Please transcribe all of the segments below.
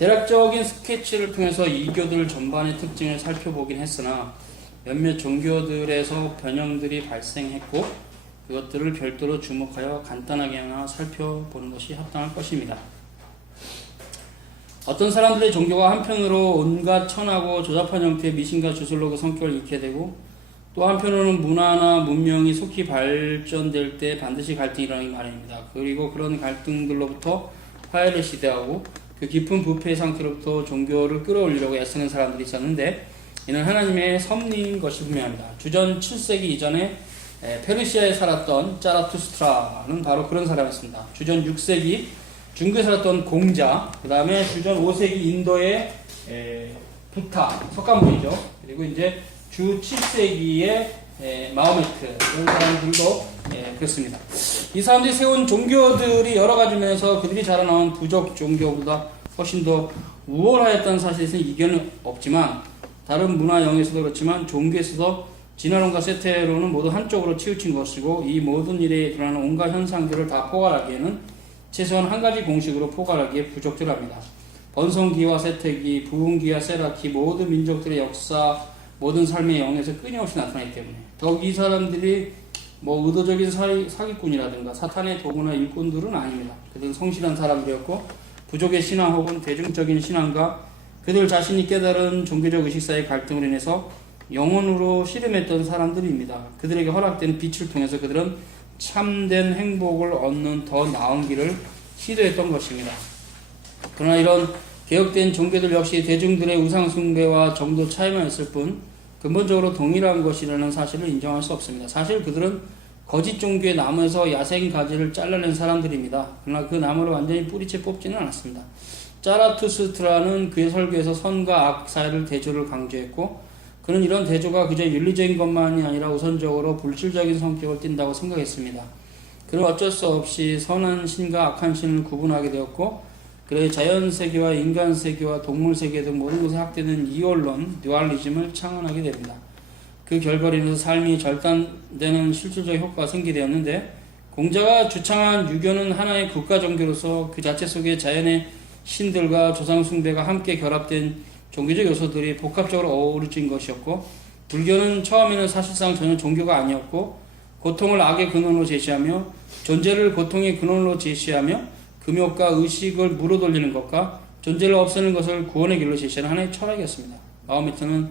대략적인 스케치를 통해서 이교들 전반의 특징을 살펴보긴 했으나 몇몇 종교들에서 변형들이 발생했고 그것들을 별도로 주목하여 간단하게 하나 살펴보는 것이 합당할 것입니다. 어떤 사람들의 종교가 한편으로 온갖 천하고 조잡한 형태의 미신과 주술로 그 성격을 잃게 되고 또 한편으로는 문화나 문명이 속히 발전될 때 반드시 갈등이 일어나기 마련입니다. 그리고 그런 갈등들로부터 화해를 시대하고 그 깊은 부패의 상태로부터 종교를 끌어올리려고 애쓰는 사람들이 있었는데 이는 하나님의 섭리인 것이 분명합니다. 주전 7세기 이전에 페르시아에 살았던 짜라투스트라는 바로 그런 사람이었습니다. 주전 6세기 중국에 살았던 공자, 그 다음에 주전 5세기 인도의 부타, 석가모니죠. 그리고 이제 주 7세기의 마호메트, 이런 사람들도 그렇습니다. 이 사람들이 세운 종교들이 여러 가지 면에서 그들이 자라나온 부족 종교보다 훨씬 더 우월하였다는 사실에서는 이견은 없지만 다른 문화 영역에서도 그렇지만 종교에서도 진화론과 세테론은 모두 한쪽으로 치우친 것이고 이 모든 일에 드러나는 온갖 현상들을 다 포괄하기에는 최소한 한 가지 공식으로 포괄하기에 부적절합니다. 번성기와 세테기, 부흥기와 세라키 모든 민족들의 역사, 모든 삶의 영역에서 끊임없이 나타나기 때문에 더욱 이 사람들이 의도적인 사기꾼이라든가 사탄의 도구나 일꾼들은 아닙니다. 그들은 성실한 사람들이었고 부족의 신앙 혹은 대중적인 신앙과 그들 자신이 깨달은 종교적 의식 사이의 갈등으로 인해서 영혼으로 씨름했던 사람들입니다. 그들에게 허락된 빛을 통해서 그들은 참된 행복을 얻는 더 나은 길을 시도했던 것입니다. 그러나 이런 개혁된 종교들 역시 대중들의 우상숭배와 정도 차이만 있을 뿐 근본적으로 동일한 것이라는 사실을 인정할 수 없습니다. 사실 그들은 거짓 종교의 나무에서 야생 가지를 잘라낸 사람들입니다. 그러나 그 나무를 완전히 뿌리채 뽑지는 않았습니다. 짜라투스트라는 그의 설교에서 선과 악 사이를 대조를 강조했고 그는 이런 대조가 그저 윤리적인 것만이 아니라 우선적으로 물질적인 성격을 띈다고 생각했습니다. 그는 어쩔 수 없이 선한 신과 악한 신을 구분하게 되었고 그의 자연세계와 인간세계와 동물세계 등 모든 것에 확대된 이원론, 듀얼리즘을 창안하게 됩니다. 그 결과로 인해서 삶이 절단되는 실질적 효과가 생기되었는데 공자가 주창한 유교는 하나의 국가종교로서 그 자체 속에 자연의 신들과 조상숭배가 함께 결합된 종교적 요소들이 복합적으로 어우러진 것이었고 불교는 처음에는 사실상 전혀 종교가 아니었고 고통을 악의 근원으로 제시하며 존재를 고통의 근원으로 제시하며 금욕과 의식을 무로 돌리는 것과 존재를 없애는 것을 구원의 길로 제시하는 하나의 철학이었습니다. 마호메트는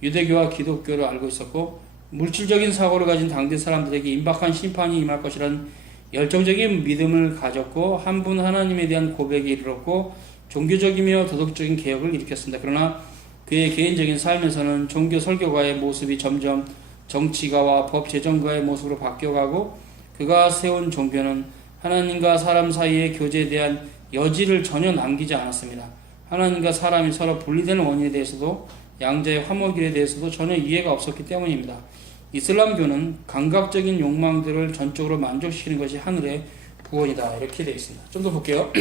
유대교와 기독교를 알고 있었고 물질적인 사고를 가진 당대 사람들에게 임박한 심판이 임할 것이라는 열정적인 믿음을 가졌고 한 분 하나님에 대한 고백에 이르렀고 종교적이며 도덕적인 개혁을 일으켰습니다. 그러나 그의 개인적인 삶에서는 종교 설교가의 모습이 점점 정치가와 법 제정가의 모습으로 바뀌어가고 그가 세운 종교는 하나님과 사람 사이의 교제에 대한 여지를 전혀 남기지 않았습니다. 하나님과 사람이 서로 분리되는 원인에 대해서도 양자의 화목일에 대해서도 전혀 이해가 없었기 때문입니다. 이슬람교는 감각적인 욕망들을 전적으로 만족시키는 것이 하늘의 구원이다. 이렇게 되어 있습니다. 좀 더 볼게요.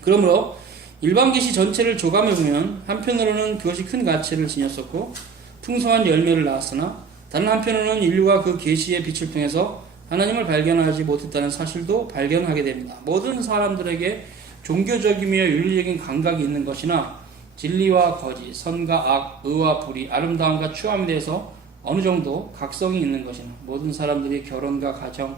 그러므로 일반 계시 전체를 조감해보면 한편으로는 그것이 큰 가치를 지녔었고 풍성한 열매를 낳았으나 다른 한편으로는 인류가 그 계시의 빛을 통해서 하나님을 발견하지 못했다는 사실도 발견하게 됩니다. 모든 사람들에게 종교적이며 윤리적인 감각이 있는 것이나 진리와 거짓, 선과 악, 의와 불의, 아름다움과 추함에 대해서 어느 정도 각성이 있는 것이나 모든 사람들이 결혼과 가정,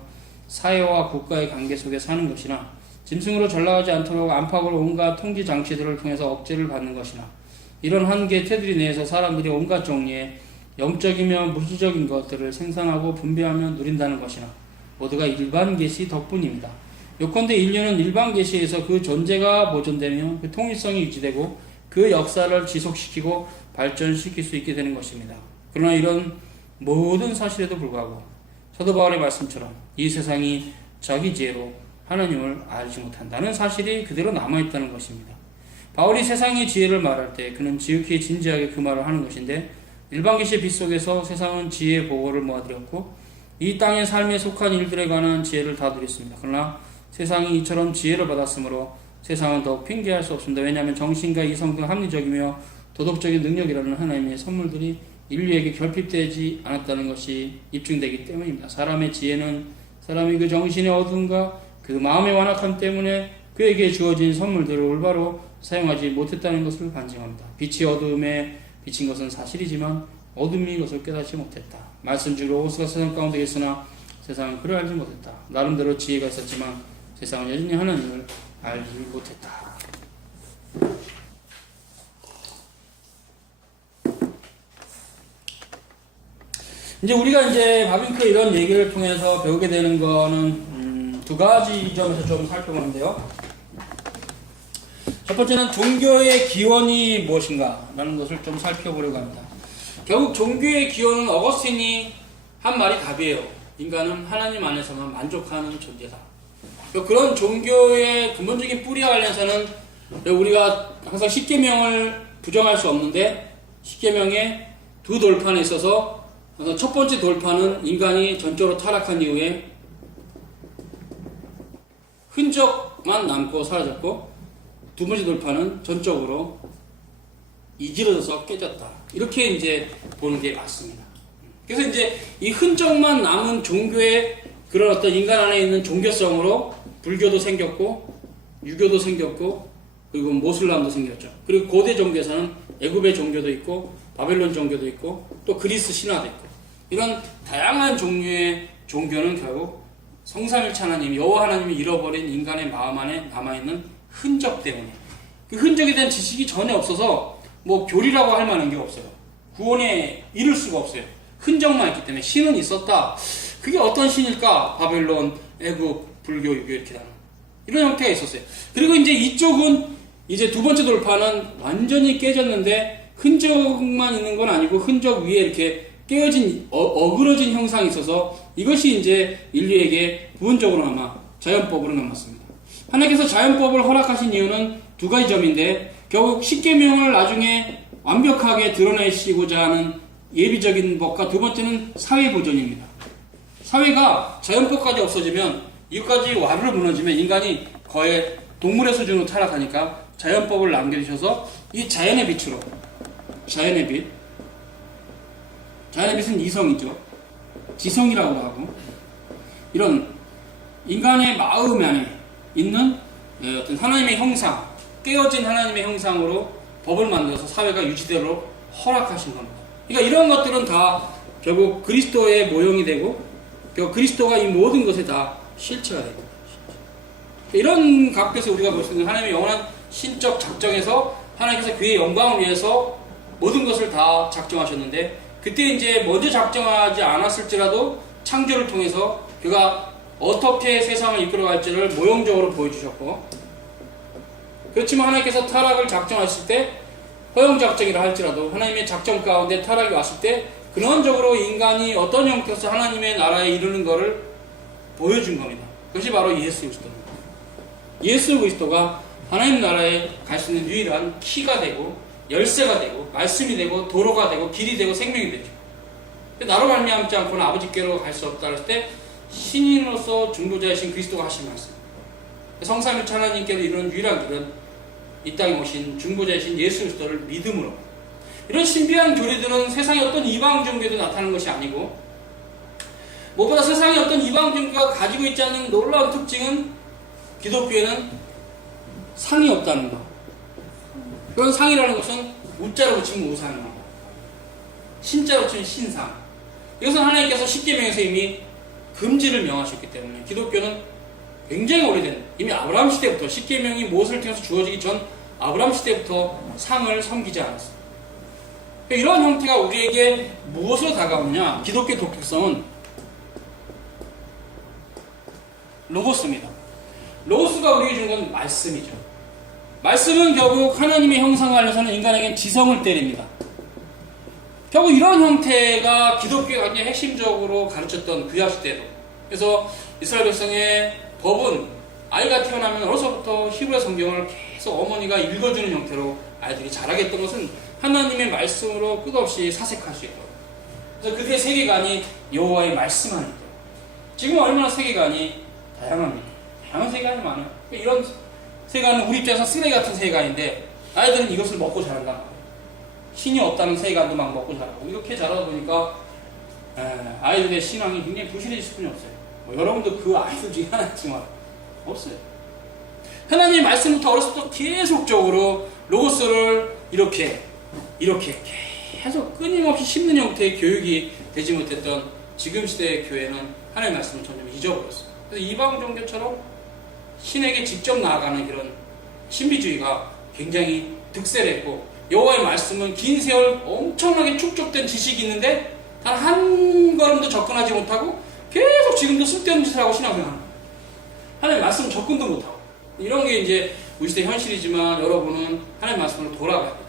사회와 국가의 관계 속에 사는 것이나 짐승으로 전락하지 않도록 안팎으로 온갖 통지 장치들을 통해서 억제를 받는 것이나 이런 한계 테두리 내에서 사람들이 온갖 종류의 영적이며 물질적인 것들을 생산하고 분배하며 누린다는 것이나 모두가 일반 계시 덕분입니다. 요컨대 인류는 일반 계시에서 그 존재가 보존되며 그 통일성이 유지되고 그 역사를 지속시키고 발전시킬 수 있게 되는 것입니다. 그러나 이런 모든 사실에도 불구하고 사도 바울의 말씀처럼 이 세상이 자기 지혜로 하나님을 알지 못한다는 사실이 그대로 남아있다는 것입니다. 바울이 세상의 지혜를 말할 때 그는 지극히 진지하게 그 말을 하는 것인데 일반 계시의 빛 속에서 세상은 지혜의 보고를 모아들였고 이 땅의 삶에 속한 일들에 관한 지혜를 다 드렸습니다. 그러나 세상이 이처럼 지혜를 받았으므로 세상은 더욱 핑계할 수 없습니다. 왜냐하면 정신과 이성 등 합리적이며 도덕적인 능력이라는 하나님의 선물들이 인류에게 결핍되지 않았다는 것이 입증되기 때문입니다. 사람의 지혜는 사람이 그 정신의 어두움과 그 마음의 완악함 때문에 그에게 주어진 선물들을 올바로 사용하지 못했다는 것을 반증합니다. 빛이 어둠에 비친 것은 사실이지만 어둠이 이것을 깨닫지 못했다. 말씀 중 로고스가 세상 가운데 있으나 세상은 그를 알지 못했다. 나름대로 지혜가 있었지만 세상은 여전히 하나님을 알지 못했다. 이제 우리가 이제 바빙크 이런 얘기를 통해서 배우게 되는 거는 두 가지 점에서 좀 살펴보는데요. 첫 번째는 종교의 기원이 무엇인가 라는 것을 좀 살펴보려고 합니다. 결국 종교의 기원은 어거스틴이 한 말이 답이에요. 인간은 하나님 안에서만 만족하는 존재다. 그런 종교의 근본적인 뿌리와 관련해서는 우리가 항상 십계명을 부정할 수 없는데, 십계명의 두 돌판에 있어서 첫 번째 돌판은 인간이 전적으로 타락한 이후에 흔적만 남고 사라졌고, 두 번째 돌판은 전적으로 이지러져서 깨졌다. 이렇게 이제 보는 게 맞습니다. 그래서 이제 이 흔적만 남은 종교의 그런 어떤 인간 안에 있는 종교성으로 불교도 생겼고, 유교도 생겼고, 그리고 모슬람도 생겼죠. 그리고 고대 종교에서는 애굽의 종교도 있고, 바벨론 종교도 있고, 또 그리스 신화도 있고, 이런 다양한 종류의 종교는 결국 성삼일체 하나님, 여호와 하나님이 잃어버린 인간의 마음 안에 남아있는 흔적 때문에, 그 흔적에 대한 지식이 전혀 없어서 뭐 교리라고 할 만한 게 없어요. 구원에 이를 수가 없어요. 흔적만 있기 때문에. 신은 있었다. 그게 어떤 신일까? 바벨론, 애굽, 불교, 유교 이렇게 나는 이런 형태가 있었어요. 그리고 이제 이쪽은 이제 두 번째 돌파는 완전히 깨졌는데 흔적만 있는 건 아니고 흔적 위에 이렇게 깨어진 어그러진 형상이 있어서 이것이 이제 인류에게 부분적으로나마 자연법으로 남았습니다. 하나님께서 자연법을 허락하신 이유는 두 가지 점인데, 결국 십계명을 나중에 완벽하게 드러내시고자 하는 예비적인 법과 두 번째는 사회 보존입니다. 사회가 자연법까지 없어지면, 이것까지 와르르 무너지면 인간이 거의 동물의 수준으로 타락하니까 자연법을 남겨주셔서 이 자연의 빛으로, 자연의 빛은 이성이죠. 지성이라고 하고, 이런 인간의 마음 안에 있는 어떤 하나님의 형상, 깨어진 하나님의 형상으로 법을 만들어서 사회가 유지되도록 허락하신 겁니다. 그러니까 이런 것들은 다 결국 그리스도의 모형이 되고, 결국 그리스도가 이 모든 것에 다 실체가 됩니다. 이런 각도에서 우리가 볼 수 있는 하나님의 영원한 신적 작정에서 하나님께서 그의 영광을 위해서 모든 것을 다 작정하셨는데, 그때 이제 먼저 작정하지 않았을지라도 창조를 통해서 그가 어떻게 세상을 이끌어갈지를 모형적으로 보여주셨고, 그렇지만 하나님께서 타락을 작정하실 때, 허용 작정이라 할지라도 하나님의 작정 가운데 타락이 왔을 때 근원적으로 인간이 어떤 형태로서 하나님의 나라에 이르는 것을 보여준 겁니다. 그것이 바로 예수 그리스도입니다. 예수 그리스도가 하나님 나라에 갈 수 있는 유일한 키가 되고, 열쇠가 되고, 말씀이 되고, 도로가 되고, 길이 되고, 생명이 되죠. 나로 말미암지 않고는 아버지께로 갈 수 없다 할 때 신인으로서 중보자이신 그리스도가 하신 말씀, 성삼일체 하나님께로 이루는 유일한 길은 이 땅에 오신 중보자이신 예수 그리스도를 믿음으로. 이런 신비한 교리들은 세상의 어떤 이방 종교에도 나타나는 것이 아니고, 무엇보다 세상의 어떤 이방 종교가 가지고 있지 않은 놀라운 특징은 기독교에는 상이 없다는 것. 그런 상이라는 것은 우자로 붙이면 우상입니다. 신자로 붙이면 신상. 이것은 하나님께서 십계명에서 이미 금지를 명하셨기 때문에 기독교는 굉장히 오래된, 이미 아브라함 시대부터, 십계명이 모세를 통해서 주어지기 전 아브라함 시대부터 상을 섬기지 않았습니다. 이런 형태가 우리에게 무엇으로 다가오느냐? 기독교의 독특성은 로고스입니다. 로고스가 우리에게 준 건 말씀이죠. 말씀은 결국 하나님의 형상을 알려서는 인간에게 지성을 때립니다. 결국 이런 형태가 기독교가 굉장히 핵심적으로 가르쳤던 구약 시대도. 그래서 이스라엘 백성의 법은 아이가 태어나면 어려서부터 히브리 성경을 계속 어머니가 읽어주는 형태로 아이들이 자라게 했던 것은 하나님의 말씀으로 끝없이 사색할 수 있도록. 그래서 그들의 세계관이 여호와의 말씀 안에 있도록. 지금 얼마나 세계관이 다양합니까? 다양한 세계관이 많아요. 이런 세계관은 우리 입장에서 쓰레기 같은 세계관인데 아이들은 이것을 먹고 자란단 말이에요. 신이 없다는 세계관도 막 먹고 자라고. 이렇게 자라다 보니까 아이들의 신앙이 굉장히 부실해질 수뿐이 없어요. 여러분도 그 아이들 중에 하나 있지만 없어요. 하나님의 말씀부터 어렸을 때 계속적으로 로고스를 이렇게 계속 끊임없이 심는 형태의 교육이 되지 못했던 지금 시대의 교회는 하나님의 말씀을 점점 잊어버렸어요. 그래서 이방 종교처럼 신에게 직접 나아가는 이런 신비주의가 굉장히 득세를 했고, 여호와의 말씀은 긴 세월 엄청나게 축적된 지식이 있는데 단 한 걸음도 접근하지 못하고 계속 지금도 쓸데없는 짓을 하고 신앙생활을 합니다. 하나님의 말씀 접근도 못하고, 이런 게 이제 우리 시대 현실이지만 여러분은 하나님의 말씀으로 돌아가야 되죠.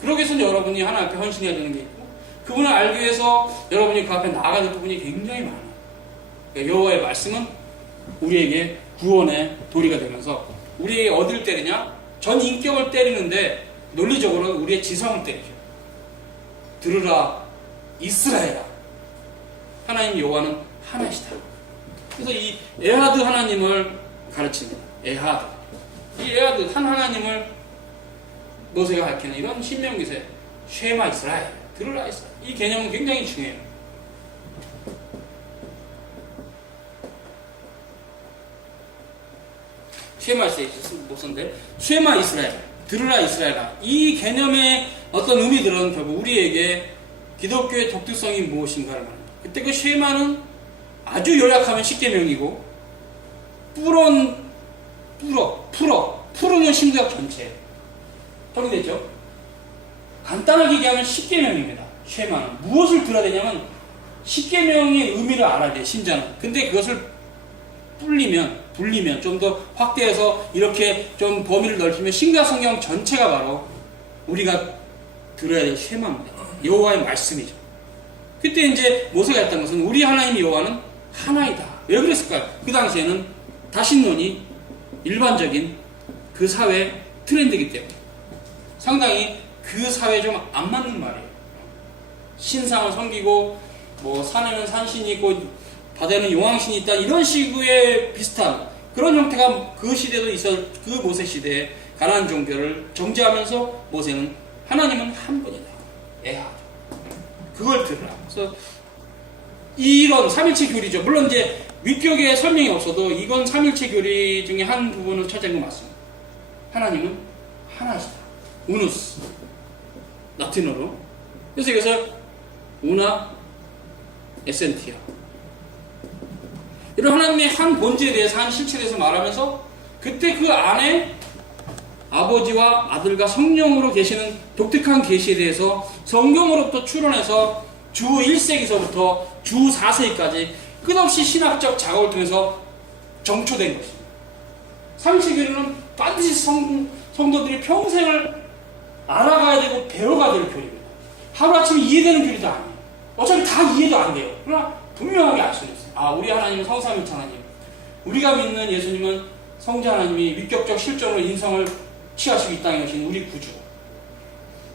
그러기 위해서는 여러분이 하나님 앞에 헌신해야 되는 게 있고, 그분을 알기 위해서 여러분이 그 앞에 나아가야 될 부분이 굉장히 많아요. 그러니까 여호와의 말씀은 우리에게 구원의 도리가 되면서 우리에게 어디를 때리냐? 전 인격을 때리는데 논리적으로는 우리의 지성을 때리죠. 들으라 이스라엘아, 하나님 여호와는 하나이시다. 그래서 이 에하드 하나님을 가르칩니다. 에하드, 이 에하드 한 하나님을 모세가 가르치는 이런 신명기세 쉐마 이스라엘, 들으라 이스라엘, 이 개념은 굉장히 중요해요. 쉐마 이스라엘 못 썼는데, 쉐마 이스라엘, 들으라 이스라엘아, 이 개념의 어떤 의미들은 결국 우리에게 기독교의 독특성이 무엇인가를 말합니다. 그때 그 쉐마는 아주 요약하면 10계명이고, 풀어는 신구약 전체 정리됐죠? 간단하게 얘기하면 10계명입니다. 쉐마는 무엇을 들어야 되냐면 10계명의 의미를 알아야 돼, 신자는. 근데 그것을 불리면 좀 더 확대해서 이렇게 좀 범위를 넓히면 신구약 성경 전체가 바로 우리가 들어야 될 쉐마입니다. 여호와의 말씀이죠. 그때 이제 모세가 했던 것은 우리 하나님 여호와는 하나이다. 왜 그랬을까요? 그 당시에는 다신론이 일반적인 그 사회 트렌드이기 때문에 상당히 그 사회에 좀 안 맞는 말이에요. 신상을 섬기고 뭐 산에는 산신이 있고 바다에는 용왕신이 있다, 이런 식의 비슷한 그런 형태가 그 시대도 그 모세 시대에 가나안 종교를 정죄하면서 모세는 하나님은 한 분이다, 에하, 그걸 들으라. 그래서 이런 삼일체 교리죠. 물론 이제 위격의 설명이 없어도 이건 삼일체 교리 중에 한 부분을 차지한 거 맞습니다. 하나님은 하나이시다. 우누스, 라틴어로. 그래서 여기서 우나 에센티아, 이런 하나님의 한 본질에 대해서, 한 실체에 대해서 말하면서 그때 그 안에 아버지와 아들과 성령으로 계시는 독특한 계시에 대해서 성경으로부터 추론해서 주 1세기서부터 주 4세기까지 끝없이 신학적 작업을 통해서 정초된 것입니다. 삼일체교리는 반드시 성도들이 평생을 알아가야 되고 배워가야 될 교리입니다. 하루아침에 이해되는 교리도 아니에요. 어차피 다 이해도 안 돼요. 그러나 분명하게 알 수는 있어요. 아, 우리 하나님은 성삼일체 하나님, 우리가 믿는 예수님은 성자 하나님이 위격적 실존으로 인성을 취하시고 이 땅에 오신 우리 구주.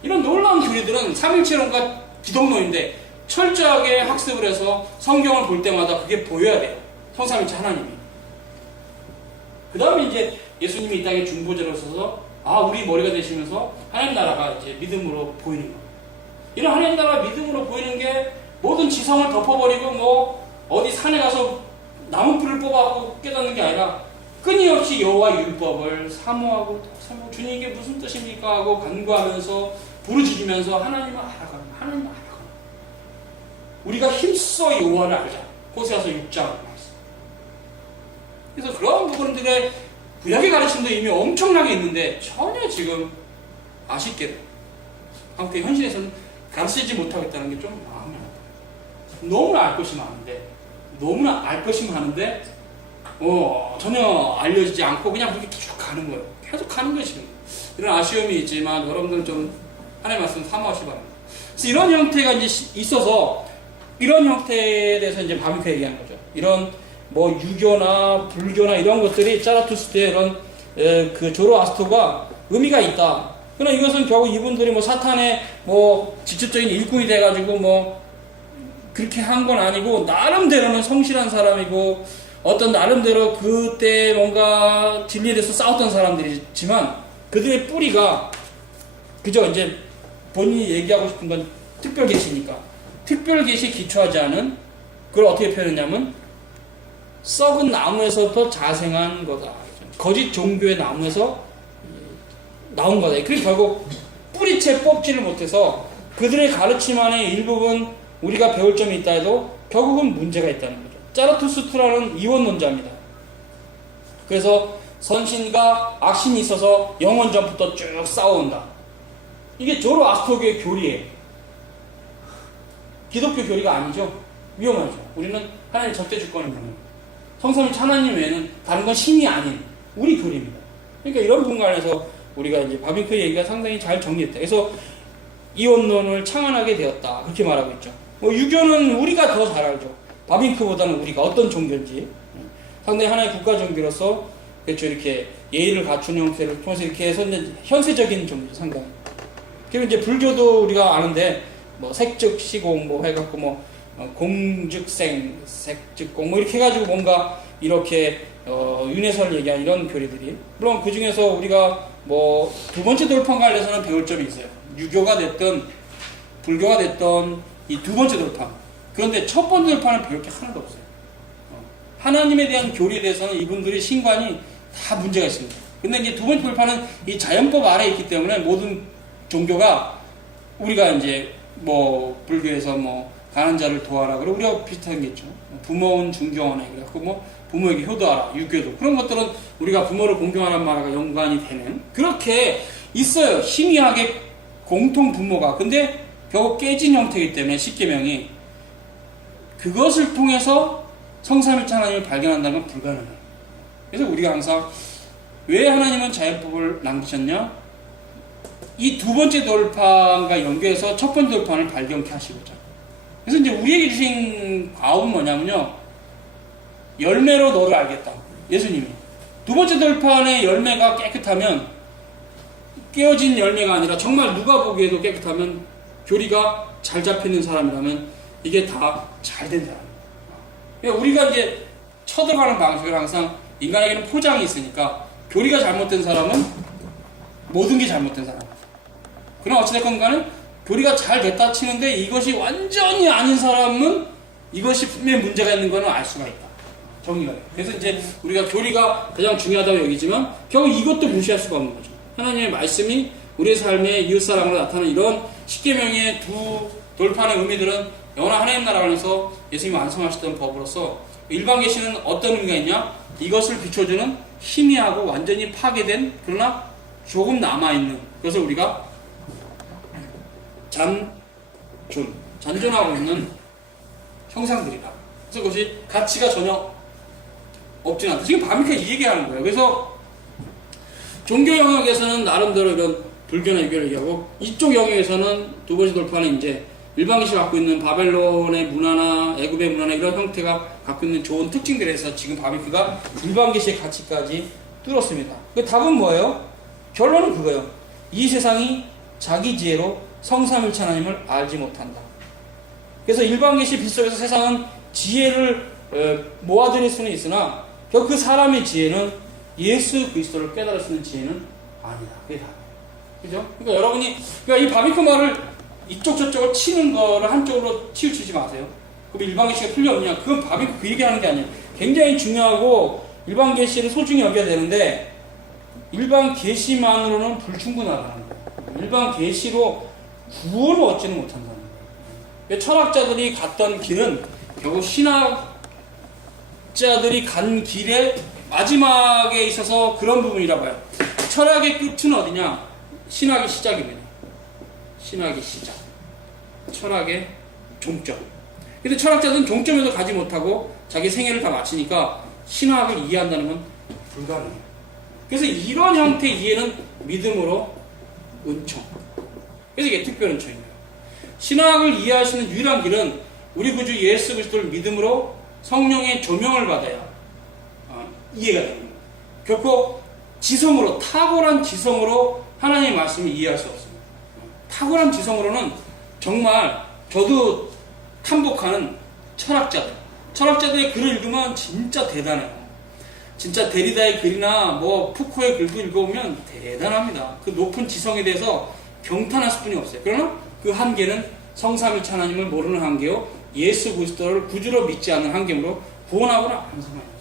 이런 놀라운 교리들은 삼일체론과 기독론인데 철저하게 학습을 해서 성경을 볼 때마다 그게 보여야 돼요. 성삼일체 하나님이. 그 다음에 이제 예수님이 이 땅에 중보자로 서서 우리 머리가 되시면서 하나님 나라가 이제 믿음으로 보이는 거예요. 이런 하나님 나라가 믿음으로 보이는 게 모든 지성을 덮어버리고 뭐 어디 산에 가서 나무뿔을 뽑아갖고 깨닫는 게 아니라 끊임없이 여호와의 율법을 사모하고 주님 이게 무슨 뜻입니까 하고 간구하면서 부르짖으면서 하나님을 알아가는, 하나님을 알아가는. 우리가 힘써 여호와를 알자. 호세아서 6장. 그래서 그런 부분들의 구약의 가르침도 이미 엄청나게 있는데 전혀 지금 아쉽게도 한국의 현실에서는 가르치지 못하고 있다는 게 좀 마음이 아파요. 너무나 알 것이 많은데 전혀 알려지지 않고 그냥 그렇게 계속 가는 거예요. 계속 가는 거예요 지금. 이런 아쉬움이 있지만 여러분들 좀 하나님의 말씀 사모하시기 바랍니다. 그래서 이런 형태가 이제 있어서 이런 형태에 대해서 이제 바비큐 얘기하는 거죠. 이런 뭐 유교나 불교나 이런 것들이 짜라투스트의 이런 그 조로아스토가 의미가 있다. 그러나 이것은 결국 이분들이 뭐 사탄의 뭐 직접적인 일꾼이 돼가지고 뭐 그렇게 한 건 아니고 나름대로는 성실한 사람이고 어떤 나름대로 그때 뭔가 진리에 대해서 싸웠던 사람들이지만 그들의 뿌리가 그저 이제 본인이 얘기하고 싶은 건 특별 계시니까 특별 계시에 기초하지 않은 그걸 어떻게 표현했냐면 썩은 나무에서부터 자생한 거다. 거짓 종교의 나무에서 나온 거다. 그리고 결국 뿌리채 뽑지를 못해서 그들의 가르침 안에 일부분 우리가 배울 점이 있다 해도 결국은 문제가 있다는 거죠. 짜라투스트라는 이원론자입니다. 그래서 선신과 악신이 있어서 영원 전부터 쭉 싸워온다. 이게 조로아스터교의 교리예요. 기독교 교리가 아니죠. 위험하죠. 우리는 하나님의 절대 주권입니다. 성삼위일 하나님 외에는 다른 건 신이 아닌 우리 교리입니다. 그러니까 이런 분간에서 우리가 이제 바빙크 얘기가 상당히 잘 정리했다. 그래서 이원론을 창안하게 되었다. 그렇게 말하고 있죠. 유교는 우리가 더 잘 알죠. 바빙크보다는 우리가 어떤 종교인지. 상당히 하나의 국가 종교로서 그렇죠. 이렇게 예의를 갖추는 형태를 통해서 이렇게 해서 현세적인 종교 상당히. 그리고 이제 불교도 우리가 아는데 뭐 색즉시공 뭐 해갖고 뭐 공즉생 색즉공 뭐 이렇게 해가지고 뭔가 이렇게 윤회설을 얘기한 이런 교리들이 물론 그 중에서 우리가 뭐 두 번째 돌판 관련해서는 배울 점이 있어요. 유교가 됐든 불교가 됐든 이 두 번째 돌판. 그런데 첫 번째 돌판은 배울 게 하나도 없어요. 하나님에 대한 교리에 대해서는 이분들의 신관이 다 문제가 있습니다. 근데 이제 두 번째 돌판은 이 자연법 아래에 있기 때문에 모든 종교가 우리가 이제 뭐 불교에서 뭐 가난한 자를 도와라. 그리고 우리가 비슷한 게 있죠. 부모는 중경하네. 그래갖고 뭐 부모에게 효도하라. 유교도. 그런 것들은 우리가 부모를 공경하라는 말과 연관이 되는 그렇게 있어요. 희미하게 공통 부모가. 근데 결국 깨진 형태이기 때문에 십계명이 그것을 통해서 성삼일체 하나님을 발견한다면 불가능해요. 그래서 우리가 항상 왜 하나님은 자연법을 남기셨냐? 이 두 번째 돌판과 연결해서 첫 번째 돌판을 발견케 하시고자. 그래서 이제 우리에게 주신 과업은 뭐냐면요. 열매로 너를 알겠다. 예수님이. 두 번째 돌판의 열매가 깨끗하면 깨어진 열매가 아니라 정말 누가 보기에도 깨끗하면 교리가 잘 잡히는 사람이라면 이게 다 잘 된 사람이에요. 그러니까 우리가 이제 쳐들어가는 방식을 항상 인간에게는 포장이 있으니까 교리가 잘못된 사람은 모든 게 잘못된 사람이에요. 그러나 어찌됐건 간에 교리가 잘 됐다 치는데 이것이 완전히 아닌 사람은 이것이 분명히 문제가 있는 것은 알 수가 있다. 정리가 돼요. 그래서 이제 우리가 교리가 가장 중요하다고 여기지만 결국 이것도 무시할 수가 없는 거죠. 하나님의 말씀이 우리의 삶의 이웃사랑으로 나타나는 이런 십계명의 두 돌판의 의미들은 영원한 하나님 나라 안에서 예수님이 완성하셨던 법으로서 일반 계시는 어떤 의미가 있냐? 이것을 비춰주는 희미하고 완전히 파괴된 그러나 조금 남아있는 그것을 우리가 잔존하고 있는 형상들이다. 그래서 그것이 가치가 전혀 없진 않다. 지금 바비크가 이 얘기하는 거예요. 그래서 종교 영역에서는 나름대로 이런 불교나 유교를 얘기하고 이쪽 영역에서는 두 번째 돌파는 이제 일반 계시가 갖고 있는 바벨론의 문화나 애굽의 문화나 이런 형태가 갖고 있는 좋은 특징들에 서 지금 바비크가 일반 계시의 가치까지 뚫었습니다. 그 답은 뭐예요? 결론은 그거예요. 이 세상이 자기 지혜로 성삼일체 하나님을 알지 못한다. 그래서 일반 계시 빛 속에서 세상은 지혜를 모아들일 수는 있으나 결국 그 사람의 지혜는 예수 그리스도를 깨달을 수 있는 지혜는 아니다. 그게 답이에요. 그죠? 그러니까 여러분이 그러니까 이 바비크 말을 이쪽 저쪽을 치는 거를 한쪽으로 치우치지 마세요. 그럼 일반 계시가 틀렸냐? 그건 바비크 그 얘기하는 게 아니에요. 굉장히 중요하고 일반 계시를 소중히 여겨야 되는데 일반 계시만으로는 불충분하다는 거예요. 일반 계시로 구원을 얻지는 못한다는 거예요. 철학자들이 갔던 길은 결국 신학자들이 간 길의 마지막에 있어서 그런 부분이라 봐요. 철학의 끝은 어디냐? 신학의 시작입니다. 신학의 시작. 철학의 종점. 근데 철학자들은 종점에도 가지 못하고 자기 생애를 다 마치니까 신학을 이해한다는 건 불가능해요. 그래서 이런 형태의 이해는 믿음으로 은총. 그래서 이게 특별 은총입니다. 신학을 이해할 수 있는 유일한 길은 우리 구주 예수 그리스도를 믿음으로 성령의 조명을 받아야 이해가 됩니다. 결코 지성으로, 탁월한 지성으로 하나님의 말씀을 이해할 수 없습니다. 탁월한 지성으로는 정말 저도 탐복하는 철학자들의 글을 읽으면 진짜 대단해요. 진짜 데리다의 글이나 뭐 푸코의 글도 읽어보면 대단합니다. 그 높은 지성에 대해서 경탄할 수뿐이 없어요. 그러나 그 한계는 성삼일체 하나님을 모르는 한계요, 예수 그리스도를 구주로 믿지 않는 한계므로 구원하고는 안 상관없어요.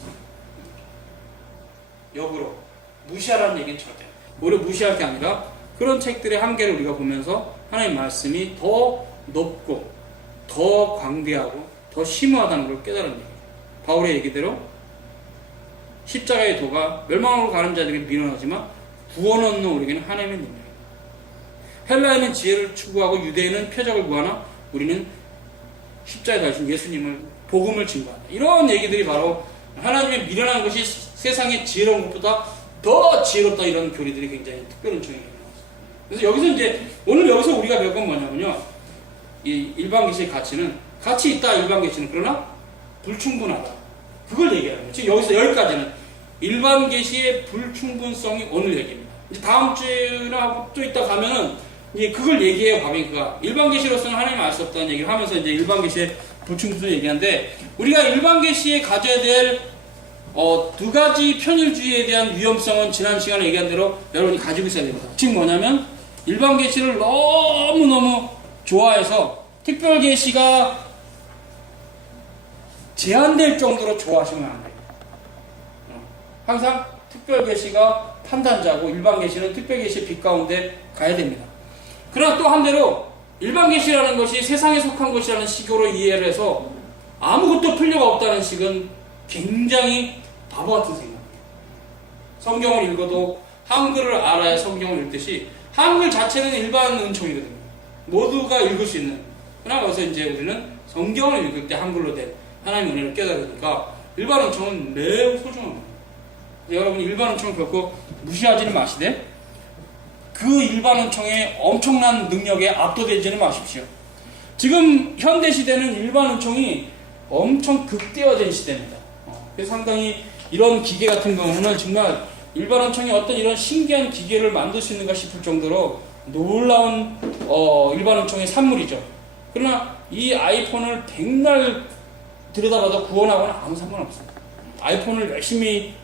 역으로 무시하라는 얘기는 절대. 오히려 무시할 게 아니라 그런 책들의 한계를 우리가 보면서 하나님 말씀이 더 높고 더 광대하고 더 심오하다는 걸 깨달은 얘기예요. 바울의 얘기대로 십자가의 도가 멸망으로 가는 자들에게 미련하지만 구원 얻는 우리에게는 하나님의 능력입니다. 헬라에는 지혜를 추구하고 유대인은 표적을 구하나 우리는 십자가에 달리신 예수님을 복음을 증거한다. 이런 얘기들이 바로 하나님의 미련한 것이 세상의 지혜로운 것보다 더 지혜롭다, 이런 교리들이 굉장히 특별한 중요해요. 그래서 여기서 이제 오늘 여기서 우리가 배울 건 뭐냐면요, 이 일반 계시의 가치는 가치 있다, 일반 계시는. 그러나 불충분하다, 그걸 얘기하는 거예요. 지금 여기서 여기까지는 일반 계시의 불충분성이 오늘 얘기입니다. 이제 다음 주나 또 이따 가면은 이제 그걸 얘기해요. 바빙크가 일반 계시로서는 하나님 알 수 없다는 얘기를 하면서 이제 일반 계시의 불충분성을 얘기하는데, 우리가 일반 계시에 가져야 될 두 가지 편일주의에 대한 위험성은 지난 시간에 얘기한 대로 여러분이 가지고 있어야 됩니다. 지금 뭐냐면 일반 계시를 너무너무 좋아해서 특별 계시가 제한될 정도로 좋아하시면 안 돼요. 항상 특별 계시가 판단자고 일반 계시는 특별 계시의 빛 가운데 가야 됩니다. 그러나 또 한대로 일반 계시라는 것이 세상에 속한 것이라는 식으로 이해를 해서 아무것도 필요가 없다는 식은 굉장히 바보 같은 생각이에요. 성경을 읽어도 한글을 알아야 성경을 읽듯이 한글 자체는 일반 은총이거든요. 모두가 읽을 수 있는. 그러나 그래서 이제 우리는 성경을 읽을 때 한글로 된 하나님의 은혜를 깨달으니까 일반 은총은 매우 소중합니다. 여러분이 일반 은총을 결코 무시하지는 마시되 그 일반 은총의 엄청난 능력에 압도되지는 마십시오. 지금 현대 시대는 일반 은총이 엄청 극대화된 시대입니다. 그래서 상당히 이런 기계 같은 경우는 정말 일반 은총이 어떤 이런 신기한 기계를 만들 수 있는가 싶을 정도로 놀라운 일반 은총의 산물이죠. 그러나 이 아이폰을 백날 들여다봐도 구원하고는 아무 상관없습니다. 아이폰을 열심히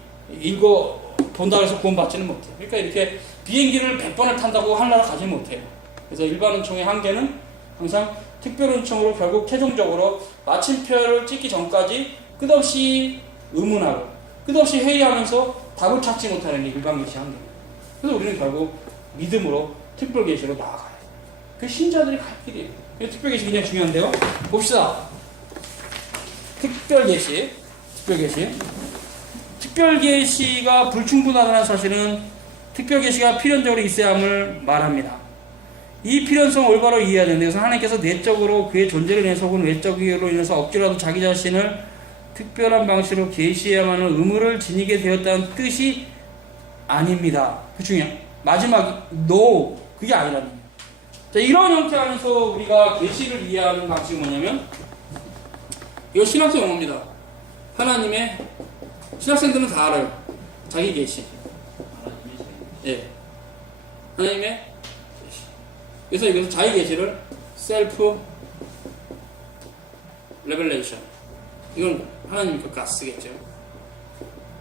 읽어 본다고 해서 구원받지는 못해요. 그러니까 이렇게 비행기를 100번을 탄다고 하나를 가지 못해요. 그래서 일반 은총의 한계는 항상 특별 은총으로 결국 최종적으로 마침표를 찍기 전까지 끝없이 의문하고 끝없이 회의하면서 답을 찾지 못하는 게 일반 계시의 한계입니다. 그래서 우리는 결국 믿음으로 특별 계시로 나아가야 돼요. 그 신자들이 갈 길이에요. 특별 계시 굉장히 중요한데요. 봅시다. 특별 계시. 특별 계시가 불충분하다는 사실은 특별 계시가 필연적으로 있어야 함을 말합니다. 이 필연성을 올바로 이해해야 되는데, 그래서 하나님께서 내적으로 그의 존재를 인해서 혹은 외적으로 인해서 억지로라도 자기 자신을 특별한 방식으로 계시해야만 하는 의무를 지니게 되었다는 뜻이 아닙니다. 그 중에 마지막 no, 그게 아니라는 거예요. 자, 이런 형태 안에서 우리가 계시를 이해하는 방식이 뭐냐면, 이거 신학적 용어입니다. 하나님의, 신학생들은 다 알아요. 자기 계시. 예. 하나님의 계시. 그래서 여기서 자기 계시를 셀프 레벨레이션. 이건 하나님 그 가스겠죠.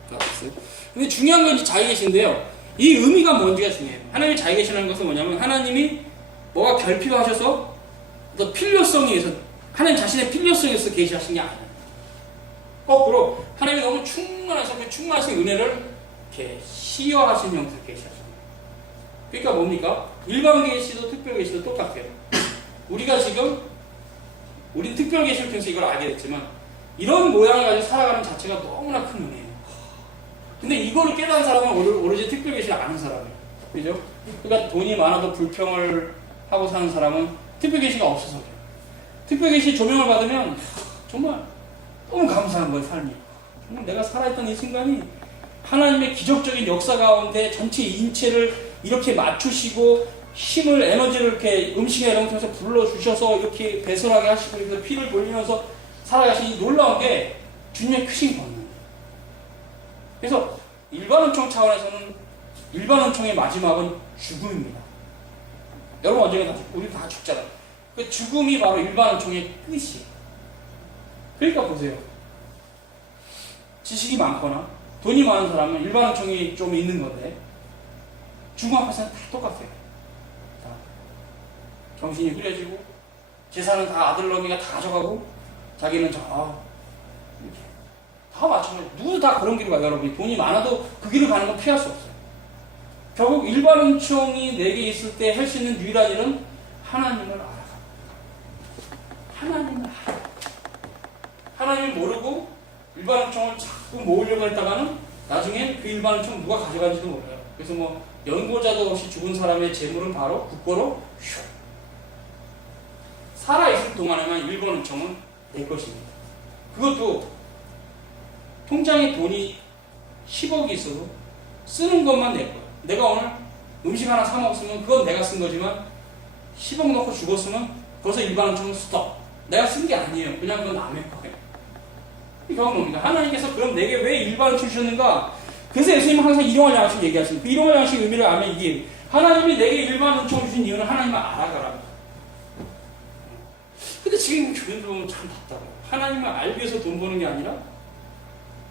가스. 근데 중요한 건 이제 자기 계시인데요. 이 의미가 뭔지가 중요해요. 하나님이 자기 계시라는 것은 뭐냐면, 하나님이 뭐가 결핍하셔서 어떤 필요성에 의해서, 하나님 자신의 필요성에 의해서 계시하신 게 아니에요. 거꾸로 하나님이 너무 충만하셔서 그 충만하신 은혜를 이렇게 시여하신 형태로 계시하십니다. 그러니까 뭡니까? 일반 계시도 특별 계시도 똑같아요. 우리가 지금 우리 특별 계시를 통해서 이걸 알게 됐지만, 이런 모양을 가지고 살아가는 자체가 너무나 큰 은혜예요. 근데 이거를 깨달은 사람은 오로지 특별 계시를 아는 사람이에요. 그죠? 그러니까 돈이 많아도 불평을 하고 사는 사람은 특별 계시가 없어서 그래요. 특별 계시 조명을 받으면 정말 너무 감사한 거예요, 삶이. 정말 내가 살아있던 이 순간이 하나님의 기적적인 역사 가운데 전체 인체를 이렇게 맞추시고 힘을, 에너지를 이렇게 음식에 이런 통해서 불러주셔서 이렇게 배설하게 하시고 그래서 피를 돌리면서 살아가신 이 놀라운 게 주님의 크신 권능이에요. 그래서 일반 은총 차원에서는 일반 은총의 마지막은 죽음입니다. 여러분 언젠가 우리 다 죽잖아요. 그 죽음이 바로 일반 은총의 끝이에요. 그러니까 보세요. 지식이 많거나 돈이 많은 사람은 일반 은총이 좀 있는 건데, 죽음 앞에서는 다 똑같아요. 다 정신이 흐려지고 재산은 다 아들놈이가 다 가져가고 자기는 이렇게 다 마찬가지예요. 누구도 다 그런 길을 가요. 여러분이 돈이 많아도 그 길을 가는 건 피할 수 없어요. 결국 일반 은총이 내게 있을 때 할 수 있는 유일한 일은 하나님을 알아가. 하나님을 알아. 하나님을 모르고 일반 은총을 자꾸 모으려고 했다가는 나중에 그 일반 은총 누가 가져간지도 몰라요. 그래서 뭐 연고자도 없이 죽은 사람의 재물은 바로 국고로 슉. 살아있을 동안에만 일반 은총은 내 것입니다. 그것도 통장에 돈이 10억이 있어도 쓰는 것만 내 거예요. 내가 오늘 음식 하나 사 먹었으면 그건 내가 쓴 거지만 10억 넣고 죽었으면 거기서 일반 은총은 스톱. 내가 쓴 게 아니에요. 그냥 그건 남의 거예요. 이 경우는 뭡니까? 하나님께서 그럼 내게 왜 일반 은총 주셨는가? 그래서 예수님은 항상 일용할 양식 얘기하십니다. 그 일용할 양식 의미를 알면 이게 하나님이 내게 일반 은총 주신 이유는 하나님을 알아가라. 근데 지금 교인들 보면 참 답답해요. 하나님을 알기 위해서 돈 버는 게 아니라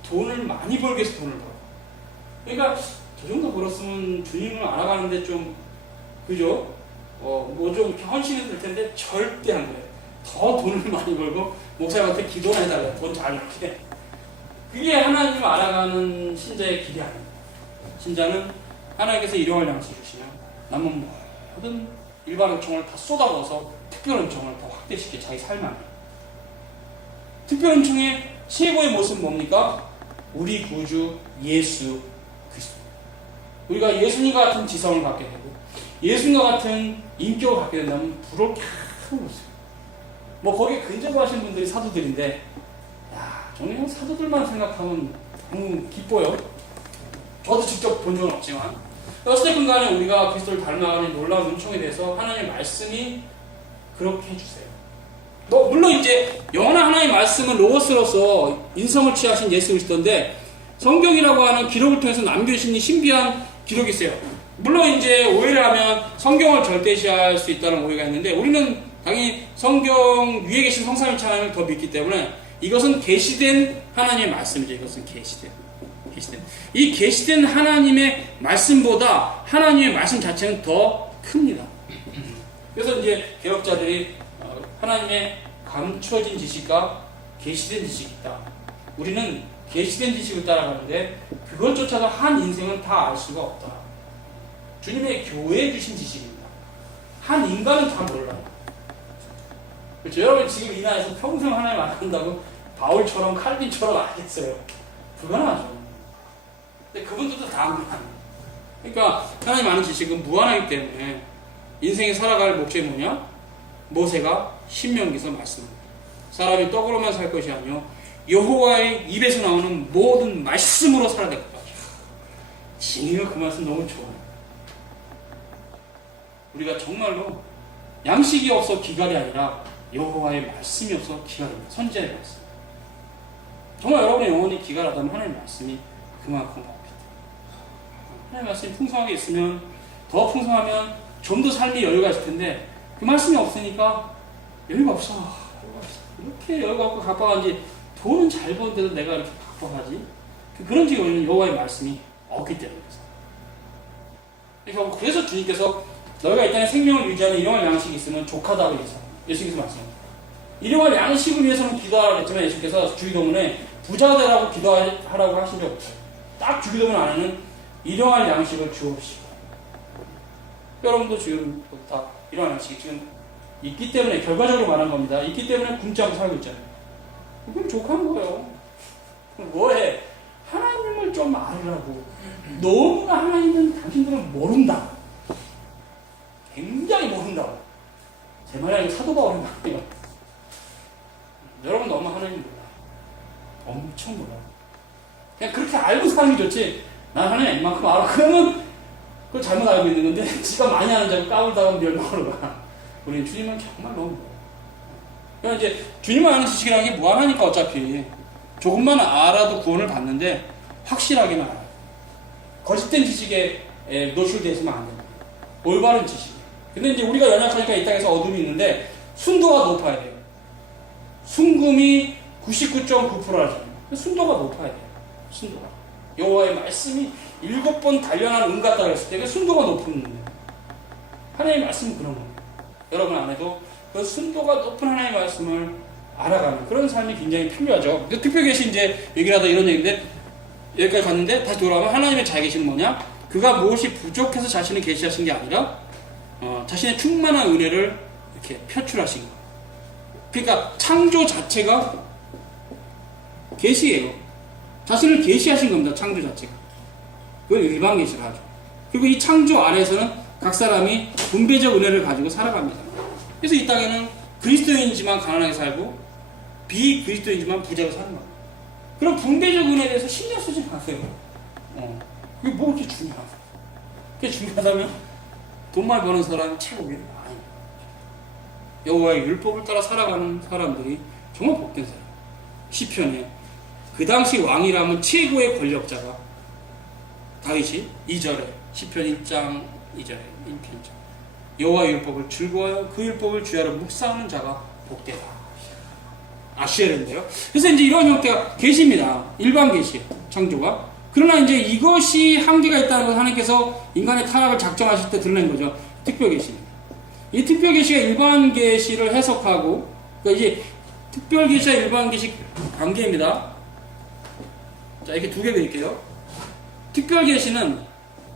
돈을 많이 벌기 위해서 돈을 벌어. 그러니까 저 정도 벌었으면 주님을 알아가는데 좀 그죠? 뭐 좀 헌신이 될 텐데 절대 안 그래요. 더 돈을 많이 벌고 목사님한테 기도나 해달라요. 돈 잘 벌게. 그게 하나님을 알아가는 신자의 길이 아닙니다. 신자는 하나님께서 일용할 양식 주시면 남은 모든 일반 은총을 다 쏟아부어서 특별 은총을 더 확대시켜 자기 삶 안에. 특별 은총의 최고의 모습은 뭡니까? 우리 구주 예수 그리스도. 우리가 예수님과 같은 지성을 갖게 되고 예수님과 같은 인격을 갖게 된다면 부럽게 하는 모습. 뭐 거기에 근접하신 분들이 사도들인데, 야, 저는 사도들만 생각하면 너무 기뻐요. 저도 직접 본 적은 없지만 어쨌든 간에 우리가 그리스도를 닮아가는 놀라운 은총에 대해서 하나님의 말씀이 그렇게 해주세요. 물론 이제 영원한 하나님의 말씀은 로고스로서 인성을 취하신 예수 그리스도인데 성경이라고 하는 기록을 통해서 남겨주신 신비한 기록이 있어요. 물론 이제 오해를 하면 성경을 절대시할 수 있다는 오해가 있는데 우리는 당연히 성경 위에 계신 성삼위일체 하나님을 더 믿기 때문에 이것은 계시된 하나님의 말씀이죠. 이것은 계시된. 이 계시된 하나님의 말씀보다 하나님의 말씀 자체는 더 큽니다. 그래서 이제 개혁자들이 하나님의 감추어진 지식과 계시된 지식이 있다. 우리는 계시된 지식을 따라가는데 그것조차도 한 인생은 다 알 수가 없다. 주님의 교회에 주신 지식입니다. 한 인간은 다 몰라요. 그렇죠? 여러분 지금 이 나라에서 평생 하나님 안 한다고 바울처럼 칼빈처럼 알겠어요. 불가능하죠. 근데 그분들도 다 합니다. 그러니까 하나님 아는 지식은 무한하기 때문에 인생에 살아갈 목적이 뭐냐? 모세가 신명기에서 말씀합니다. 사람이 떡으로만 살 것이 아니요 여호와의 입에서 나오는 모든 말씀으로 살아야 될 것이다. 진이가 그 말씀 너무 좋아요. 우리가 정말로 양식이 없어 기갈이 아니라 여호와의 말씀이 없어 기갈입니다. 선지자의 말씀. 정말 여러분의 영혼이 기갈하다면 하나님의 말씀이 그만큼 없겠다. 하나님의 말씀이 풍성하게 있으면 더 풍성하면 좀 더 삶의 여유가 있을 텐데 그 말씀이 없으니까 여유가 없어. 이렇게 여유가 없고 갑박한지 돈은 잘 버는데도 내가 이렇게 갑박하지? 그런 지금 여호와의 말씀이 없기 때문이죠. 그래서 주님께서 너희가 이 땅에 생명을 유지하는 일용할 양식이 있으면 족하다고 예수님께서 말씀합니다. 일용할 양식을 위해서는 기도하라고 했지만 예수님께서 주기도문에 부자 되라고 기도하라고 하신 적 없어요. 딱 주기도문 안에는 일용할 양식을 주옵시고. 여러분도 지금 다 일용할 양식이 지금 있기 때문에 결과적으로 말한 겁니다. 있기 때문에 굶지 않고 살고 있잖아요. 그럼 족한 거예요. 뭐해? 하나님을 좀 알으라고. 너무나 하나님은 당신들은 모른다. 굉장히 모른다. 제 말이 아니라 사도 바울의 말이에요. 여러분 너무 하나님 몰라. 엄청 몰라. 그냥 그렇게 알고 사는 게 좋지. 난 하나님 이만큼 알아. 그러면 그걸 잘못 알고 있는 건데 지가 많이 아는 자고 까불다가 멸망하러 가. 우리는 주님은 정말 너무 몰라. 그러니까 이제 주님을 아는 지식이라는 게 무한하니까 어차피 조금만 알아도 구원을 받는데 확실하게는 알아요. 거짓된 지식에 노출되어서는 안 됩니다. 올바른 지식. 근데 이제 우리가 연약하니까 이 땅에서 어둠이 있는데 순도가 높아야 돼요. 순금이 99.9%라잖아요. 순도가 높아야 돼요. 순도가. 여호와의 말씀이 7번 단련한 은 같다 그랬을 때 순도가 높은 거예요. 하나님의 말씀은 그런 겁니다. 여러분 안에도 그 순도가 높은 하나님의 말씀을 알아가는 그런 삶이 굉장히 필요하죠. 특별 계시 이제 얘기를 하다 이런 얘기인데 여기까지 갔는데 다시 돌아가면 하나님의 자기 계시는 뭐냐? 그가 무엇이 부족해서 자신을 계시하신 게 아니라 자신의 충만한 은혜를 이렇게 표출하신 거. 그러니까 창조 자체가 계시예요. 자신을 계시하신 겁니다. 창조 자체가. 그걸 일반 계시라 하죠. 그리고 이 창조 안에서는 각 사람이 분배적 은혜를 가지고 살아갑니다. 그래서 이 땅에는 그리스도인이지만 가난하게 살고 비그리스도인이지만 부자로 사는 거예요. 그럼 분배적 은혜에 대해서 신경 쓰지 마세요. 그게 뭐 그렇게 중요하세요? 그게 중요하다면 돈 많이 버는 사람이 최고예요. 아니. 여호와의 율법을 따라 살아가는 사람들이 정말 복된 사람. 시편에 그 당시 왕이라면 최고의 권력자가 다윗이 2절에 시편 1장 2절에 1편 여호와의 율법을 즐거워하여 그 율법을 주야로 묵상하는 자가 복되다. 아시엘인데요. 그래서 이제 이런 형태가 계시입니다. 일반 계시 창조가. 그러나 이제 이것이 한계가 있다는 것을 하나님께서 인간의 타락을 작정하실 때 드러낸 거죠. 특별 계시입니다. 이 특별 계시가 일반 계시를 해석하고, 그러니까 이제 특별 계시와 일반 계시 관계입니다. 자, 이렇게 두 개 드릴게요. 특별 계시는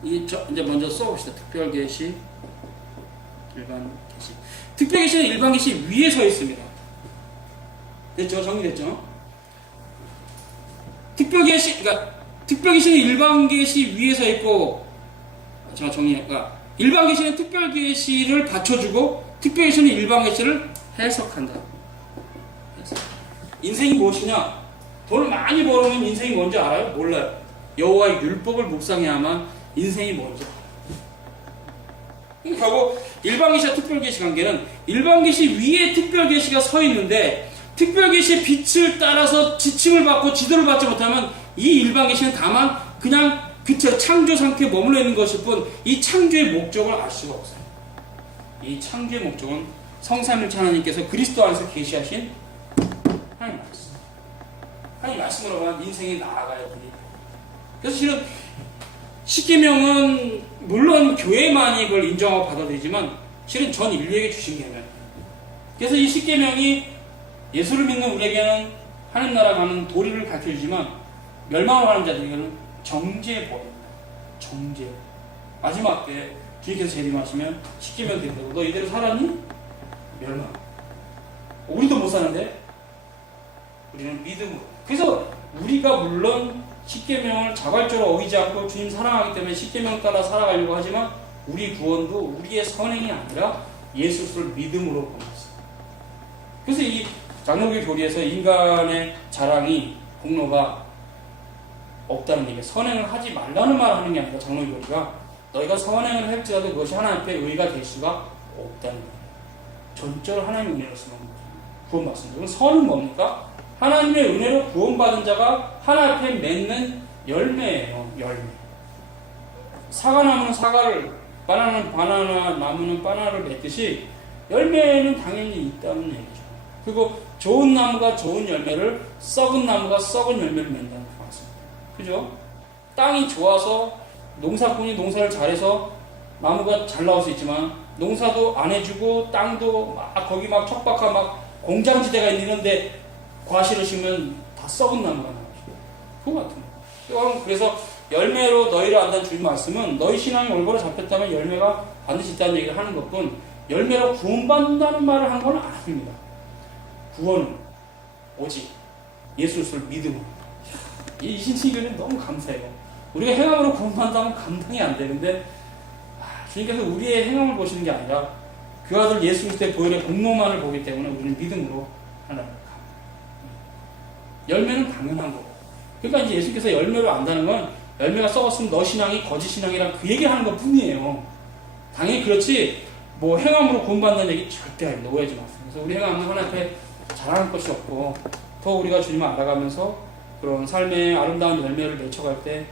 이제 먼저 써봅시다. 특별 계시, 일반 계시. 특별 계시는 일반 계시 위에 서 있습니다. 됐죠? 정리됐죠? 특별 계시, 그러니까 특별 계시는 일반 계시 위에 서 있고, 제가 정리할까? 일반 계시는 특별 계시를 받쳐주고, 특별 계시는 일반 계시를 해석한다. 인생이 무엇이냐? 돈을 많이 벌으면 인생이 뭔지 알아요? 몰라요. 여호와의 율법을 묵상해야만 인생이 뭔지 알아요. 결국 일반 계시와 특별 계시 관계는 일반 계시 위에 특별 계시가 서 있는데 특별 계시의 빛을 따라서 지침을 받고 지도를 받지 못하면 이 일반 계시는 다만 그냥 그쵸 창조 상태에 머물러 있는 것일 뿐 이 창조의 목적을 알 수가 없어요. 이 창조의 목적은 성삼일체 하나님께서 그리스도 안에서 계시하신 하나님 말씀. 하나님 말씀으로만 인생이 나아가야 됩니다. 그래서 실은 십계명은 물론 교회만이 그걸 인정하고 받아들이지만 실은 전 인류에게 주신 계명. 그래서 이 십계명이 예수를 믿는 우리에게는 하나님 나라 가는 도리를 가르쳐주지만 멸망을 하는 자들에게는 정죄법입니다. 정죄. 마지막 때 주님께서 재림하시면 십계명 된다고 너 이대로 살았니? 멸망. 우리도 못 사는데 우리는 믿음으로. 그래서 우리가 물론 십계명을 자발적으로 어기지 않고 주님 사랑하기 때문에 십계명 따라 살아가려고 하지만 우리 구원도 우리의 선행이 아니라 예수 그리스도를 믿음으로 보냈어요. 그래서 이 장로교 교리에서 인간의 자랑이 공로가 없다는 얘기예요. 선행을 하지 말라는 말을 하는 게 아니라 장로교 교리가 너희가 선행을 할지라도 그것이 하나님 앞에 의가 될 수가 없다는 거예요. 전적으로 하나님의 은혜로서만 구원받습니다. 그럼 선은 뭡니까? 하나님의 은혜로 구원받은 자가 하나님 앞에 맺는 열매예요. 열매. 사과나무는 사과를, 바나나는 바나나, 나무는 바나나를 맺듯이 열매는 당연히 있다는 얘기죠. 그리고 좋은 나무가 좋은 열매를, 썩은 나무가 썩은 열매를 맺는다는 거 같습니다. 그죠? 땅이 좋아서 농사꾼이 농사를 잘해서 나무가 잘 나올 수 있지만 농사도 안 해주고 땅도 막 거기 막 척박한 막 공장지대가 있는데 과실을 심으면 다 썩은 나무가 나오죠. 그거 같은 거. 그래서 열매로 너희를 안다는 주님 말씀은 너희 신앙이 올바로 잡혔다면 열매가 반드시 있다는 얘기를 하는 것뿐 열매로 구원받는다는 말을 한 건 아닙니다. 구원은 오직 예수 그리스도를 믿음으로. 이 신신교는 너무 감사해요. 우리가 행함으로 구원받는다면 감당이 안 되는데 주님께서 우리의 행함을 보시는 게 아니라 그 아들 예수 그리스도의 보혈의 공로만을 보기 때문에 우리는 믿음으로 하나님을 갑니다. 열매는 당연한 거고. 그러니까 이제 예수께서 열매를 안다는 건 열매가 썩었으면 너 신앙이 거짓 신앙이란 그 얘기를 하는 것 뿐이에요. 당연히 그렇지 뭐 행함으로 구원받는 얘기 절대 아닙니다. 오해하지 마세요. 그래서 우리 행함은 하나님 앞에 자랑할 것이 없고 더 우리가 주님을 알아가면서 그런 삶의 아름다운 열매를 맺혀갈 때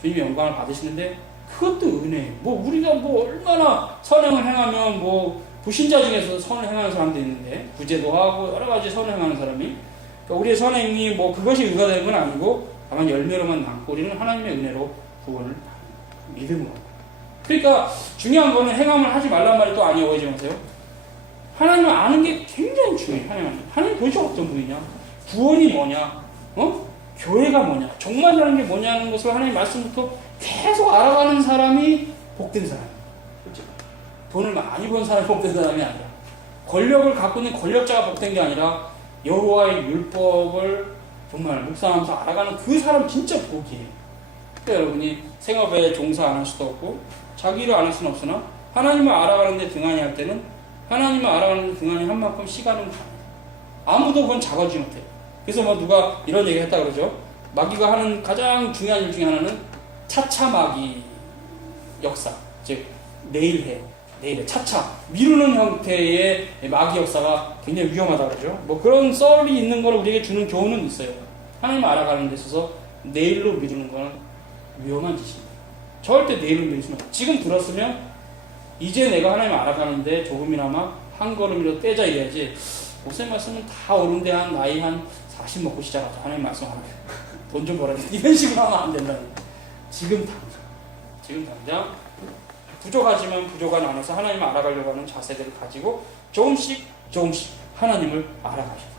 주님의 영광을 받으시는데 그것도 은혜예요. 뭐 우리가 뭐 얼마나 선행을 행하면 뭐 불신자 중에서 선을 행하는 사람도 있는데 구제도 하고 여러 가지 선을 행하는 사람이 그러니까 우리의 선행이 뭐 그것이 의가 되는 건 아니고 다만 열매로만 남고 우리는 하나님의 은혜로 구원을 믿음으로. 그러니까 중요한 거는 행함을 하지 말란 말이 또 아니에요. 오해지 마세요. 하나님을 아는 게 굉장히 중요해요. 하나님 도대체 어떤 분이냐? 구원이 뭐냐? 교회가 뭐냐? 종말이라는 게 뭐냐는 것을 하나님 말씀부터 계속 알아가는 사람이 복된 사람이에요. 그렇죠? 돈을 많이 번 사람이 복된 사람이 아니라, 권력을 갖고 있는 권력자가 복된 게 아니라 여호와의 율법을 정말 묵상하면서 알아가는 그 사람 진짜 복이에요. 그러니까 여러분이 생업에 종사 안 할 수도 없고 자기 일을 안 할 수는 없으나 하나님을 알아가는데 등한히 할 때는 하나님을 알아가는데 등한히 한 만큼 시간은 가요. 아무도 그건 잡아주지 못해요. 그래서 뭐 누가 이런 얘기 했다 그러죠. 마귀가 하는 가장 중요한 일 중에 하나는 차차 마귀 역사, 즉 내일 차차 미루는 형태의 마귀 역사가 굉장히 위험하다 그러죠. 뭐 그런 썰이 있는 걸 우리에게 주는 교훈은 있어요. 하나님 알아가는 데 있어서 내일로 미루는 건 위험한 짓입니다. 절대 내일로 미루시면 지금 들었으면 이제 내가 하나님 알아가는데 조금이나마 한 걸음이라도 떼자 이래야지. 목사님 말씀은 다 옳은데 한 나이 한 40 먹고 시작하자. 하나님 말씀하면 돈 좀 벌어야 돼. 이런 식으로 하면 안 된다는 거예요. 지금 당장 부족하지만 부족한 안에서 하나님을 알아가려고 하는 자세들을 가지고 조금씩 하나님을 알아가셔요.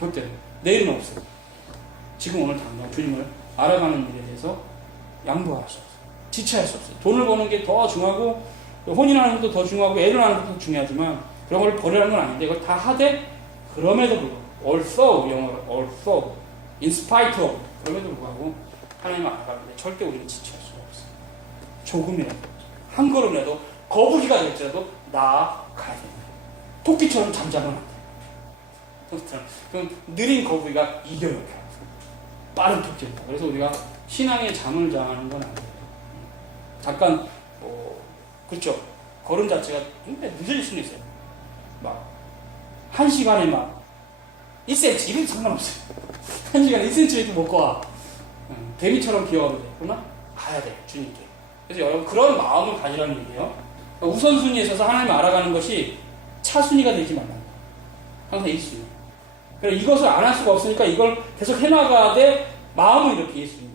절대 내일은 없어요. 지금 오늘 당장 주님을 알아가는 일에 대해서 양보할 수 없어요. 지체할 수 없어요. 돈을 버는 게 더 중요하고 혼인하는 것도 더 중요하고 애를 낳는 것도 중요하지만 그런 걸 버리라는 건 아닌데 이걸 다 하되 그럼에도 불구하고 also 영어로 also in spite of 그럼에도 불구하고 하나님을 알아가는데 절대 우리는 지체할 수가 없어요. 조금이라도 한 걸음이라도 거북이가 될지라도 나아가야 됩니다. 토끼처럼 잠자면 안 돼요. 그럼 느린 거북이가 이겨요. 빠른 토끼입니다. 그래서 우리가 신앙의 잠을 장하는 건 아니에요. 잠깐 그렇죠. 걸음 자체가 굉장히 늦어질 수는 있어요. 막 1시간에 막 1cm 이런 상관없어요. 1시간에 1cm 이렇게 못 가. 개미처럼 기어가도 돼. 그러나 가야 돼. 주님께. 그래서 여러분 그런 마음을 가지라는 얘기예요. 그러니까 우선순위에 있어서 하나님을 알아가는 것이 차순위가 되지 말라. 항상 1순위. 그래서 이것을 안 할 수가 없으니까 이걸 계속 해나가되 마음을 이렇게 1순위.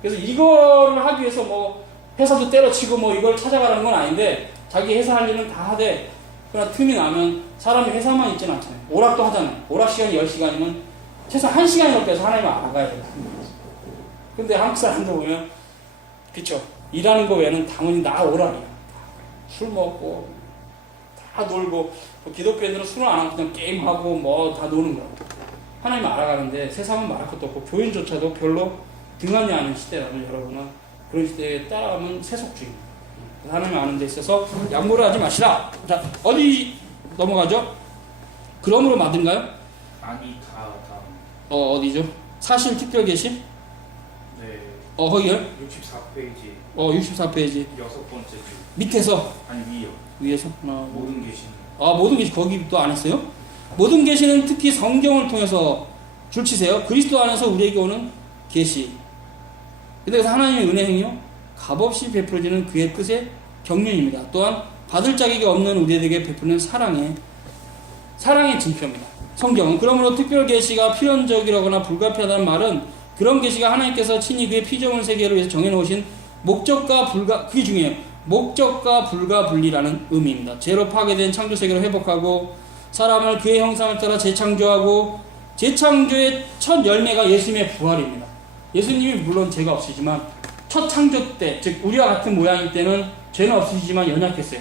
그래서 이거를 하기 위해서 뭐 회사도 때려치고 뭐 이걸 찾아가라는 건 아닌데 자기 회사 할 일은 다 하되 그러나 틈이 나면 사람이 회사만 있지는 않잖아요. 오락도 하잖아요. 오락 시간이 10시간이면 최소 1시간이라도 해서 하나님을 알아가야 돼요. 근데 한국 사람들 보면 그쵸? 일하는 거 외에는 당연히 나 오락이야. 술 먹고 다 놀고 기독교인들은 술을 안 하고 그냥 게임하고 뭐 다 노는 거야. 하나님을 알아가는데 세상은 말할 것도 없고 교인조차도 별로 등한히 아는 시대라면 여러분은 그런 시대에 따라가면 세속주의입니다. 하나님 아는 데 있어서 양보를 하지 마시라. 자, 어디 넘어가죠? 그러므로 맞은가요? 아니, 다음. 어디죠? 사실 특별 계심? 네. 거기요? 64페이지. 64페이지. 6번째 줄. 밑에서? 아니, 위요. 위에서? 모든 계시는. 모든 계시 거기 또 안 했어요? 모든 계시는 특히 성경을 통해서 줄치세요. 그리스도 안에서 우리에게 오는 계시. 그래서 하나님의 은혜 행위요 값없이 베풀어지는 그의 뜻의 경륜입니다. 또한 받을 자격이 없는 우리에게 베푸는 사랑의 증표입니다. 성경은 그러므로 특별 계시가 필연적이라거나 불가피하다는 말은 그런 계시가 하나님께서 친히 그의 피조물 세계를 위해서 정해놓으신 그게 중요해요. 목적과 불가분리라는 의미입니다. 죄로 파괴된 창조 세계를 회복하고 사람을 그의 형상을 따라 재창조하고 재창조의 첫 열매가 예수님의 부활입니다. 예수님이 물론 죄가 없으시지만 첫 창조 때, 즉 우리와 같은 모양일 때는 죄는 없으시지만 연약했어요.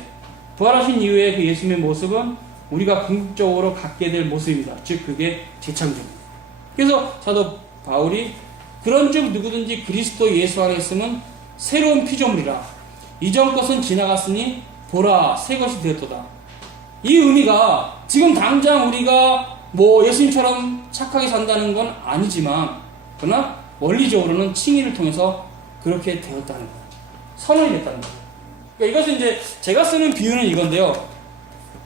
부활하신 이후에 그 예수님의 모습은 우리가 궁극적으로 갖게 될 모습입니다. 즉 그게 재창조입니다. 그래서 사도 바울이 그런즉 누구든지 그리스도 예수 안에 있으면 새로운 피조물이라 이전 것은 지나갔으니 보라 새 것이 되었도다. 이 의미가 지금 당장 우리가 뭐 예수님처럼 착하게 산다는 건 아니지만 그러나 원리적으로는 칭의를 통해서 그렇게 되었다는 거예요. 선언이 됐다는 거예요. 그러니까 이것은 이제 제가 쓰는 비유는 이건데요.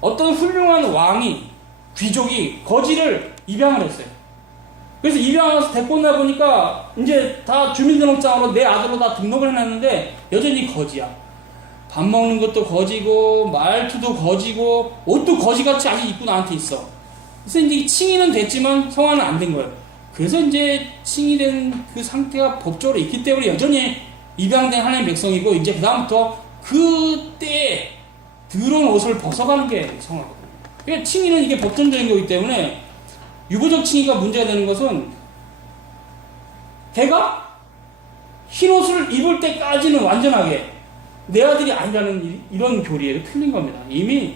어떤 훌륭한 왕이 귀족이 거지를 입양을 했어요. 그래서 입양해서 데리고 나 보니까 이제 다 주민등록장으로 내 아들로 다 등록을 해놨는데 여전히 거지야. 밥 먹는 것도 거지고 말투도 거지고 옷도 거지같이 아직 입고 나한테 있어. 그래서 이제 칭의는 됐지만 성화는 안 된 거예요. 그래서 이제 칭의된 그 상태가 법적으로 있기 때문에 여전히 입양된 하나님의 백성이고 이제 그 다음부터 그때 더러운 옷을 벗어가는 게 성화거든요. 그러니까 칭의는 이게 법전적인 거기 때문에 유보적 칭의가 문제가 되는 것은 걔가 흰 옷을 입을 때까지는 완전하게 내 아들이 아니라는 이런 교리에 틀린 겁니다. 이미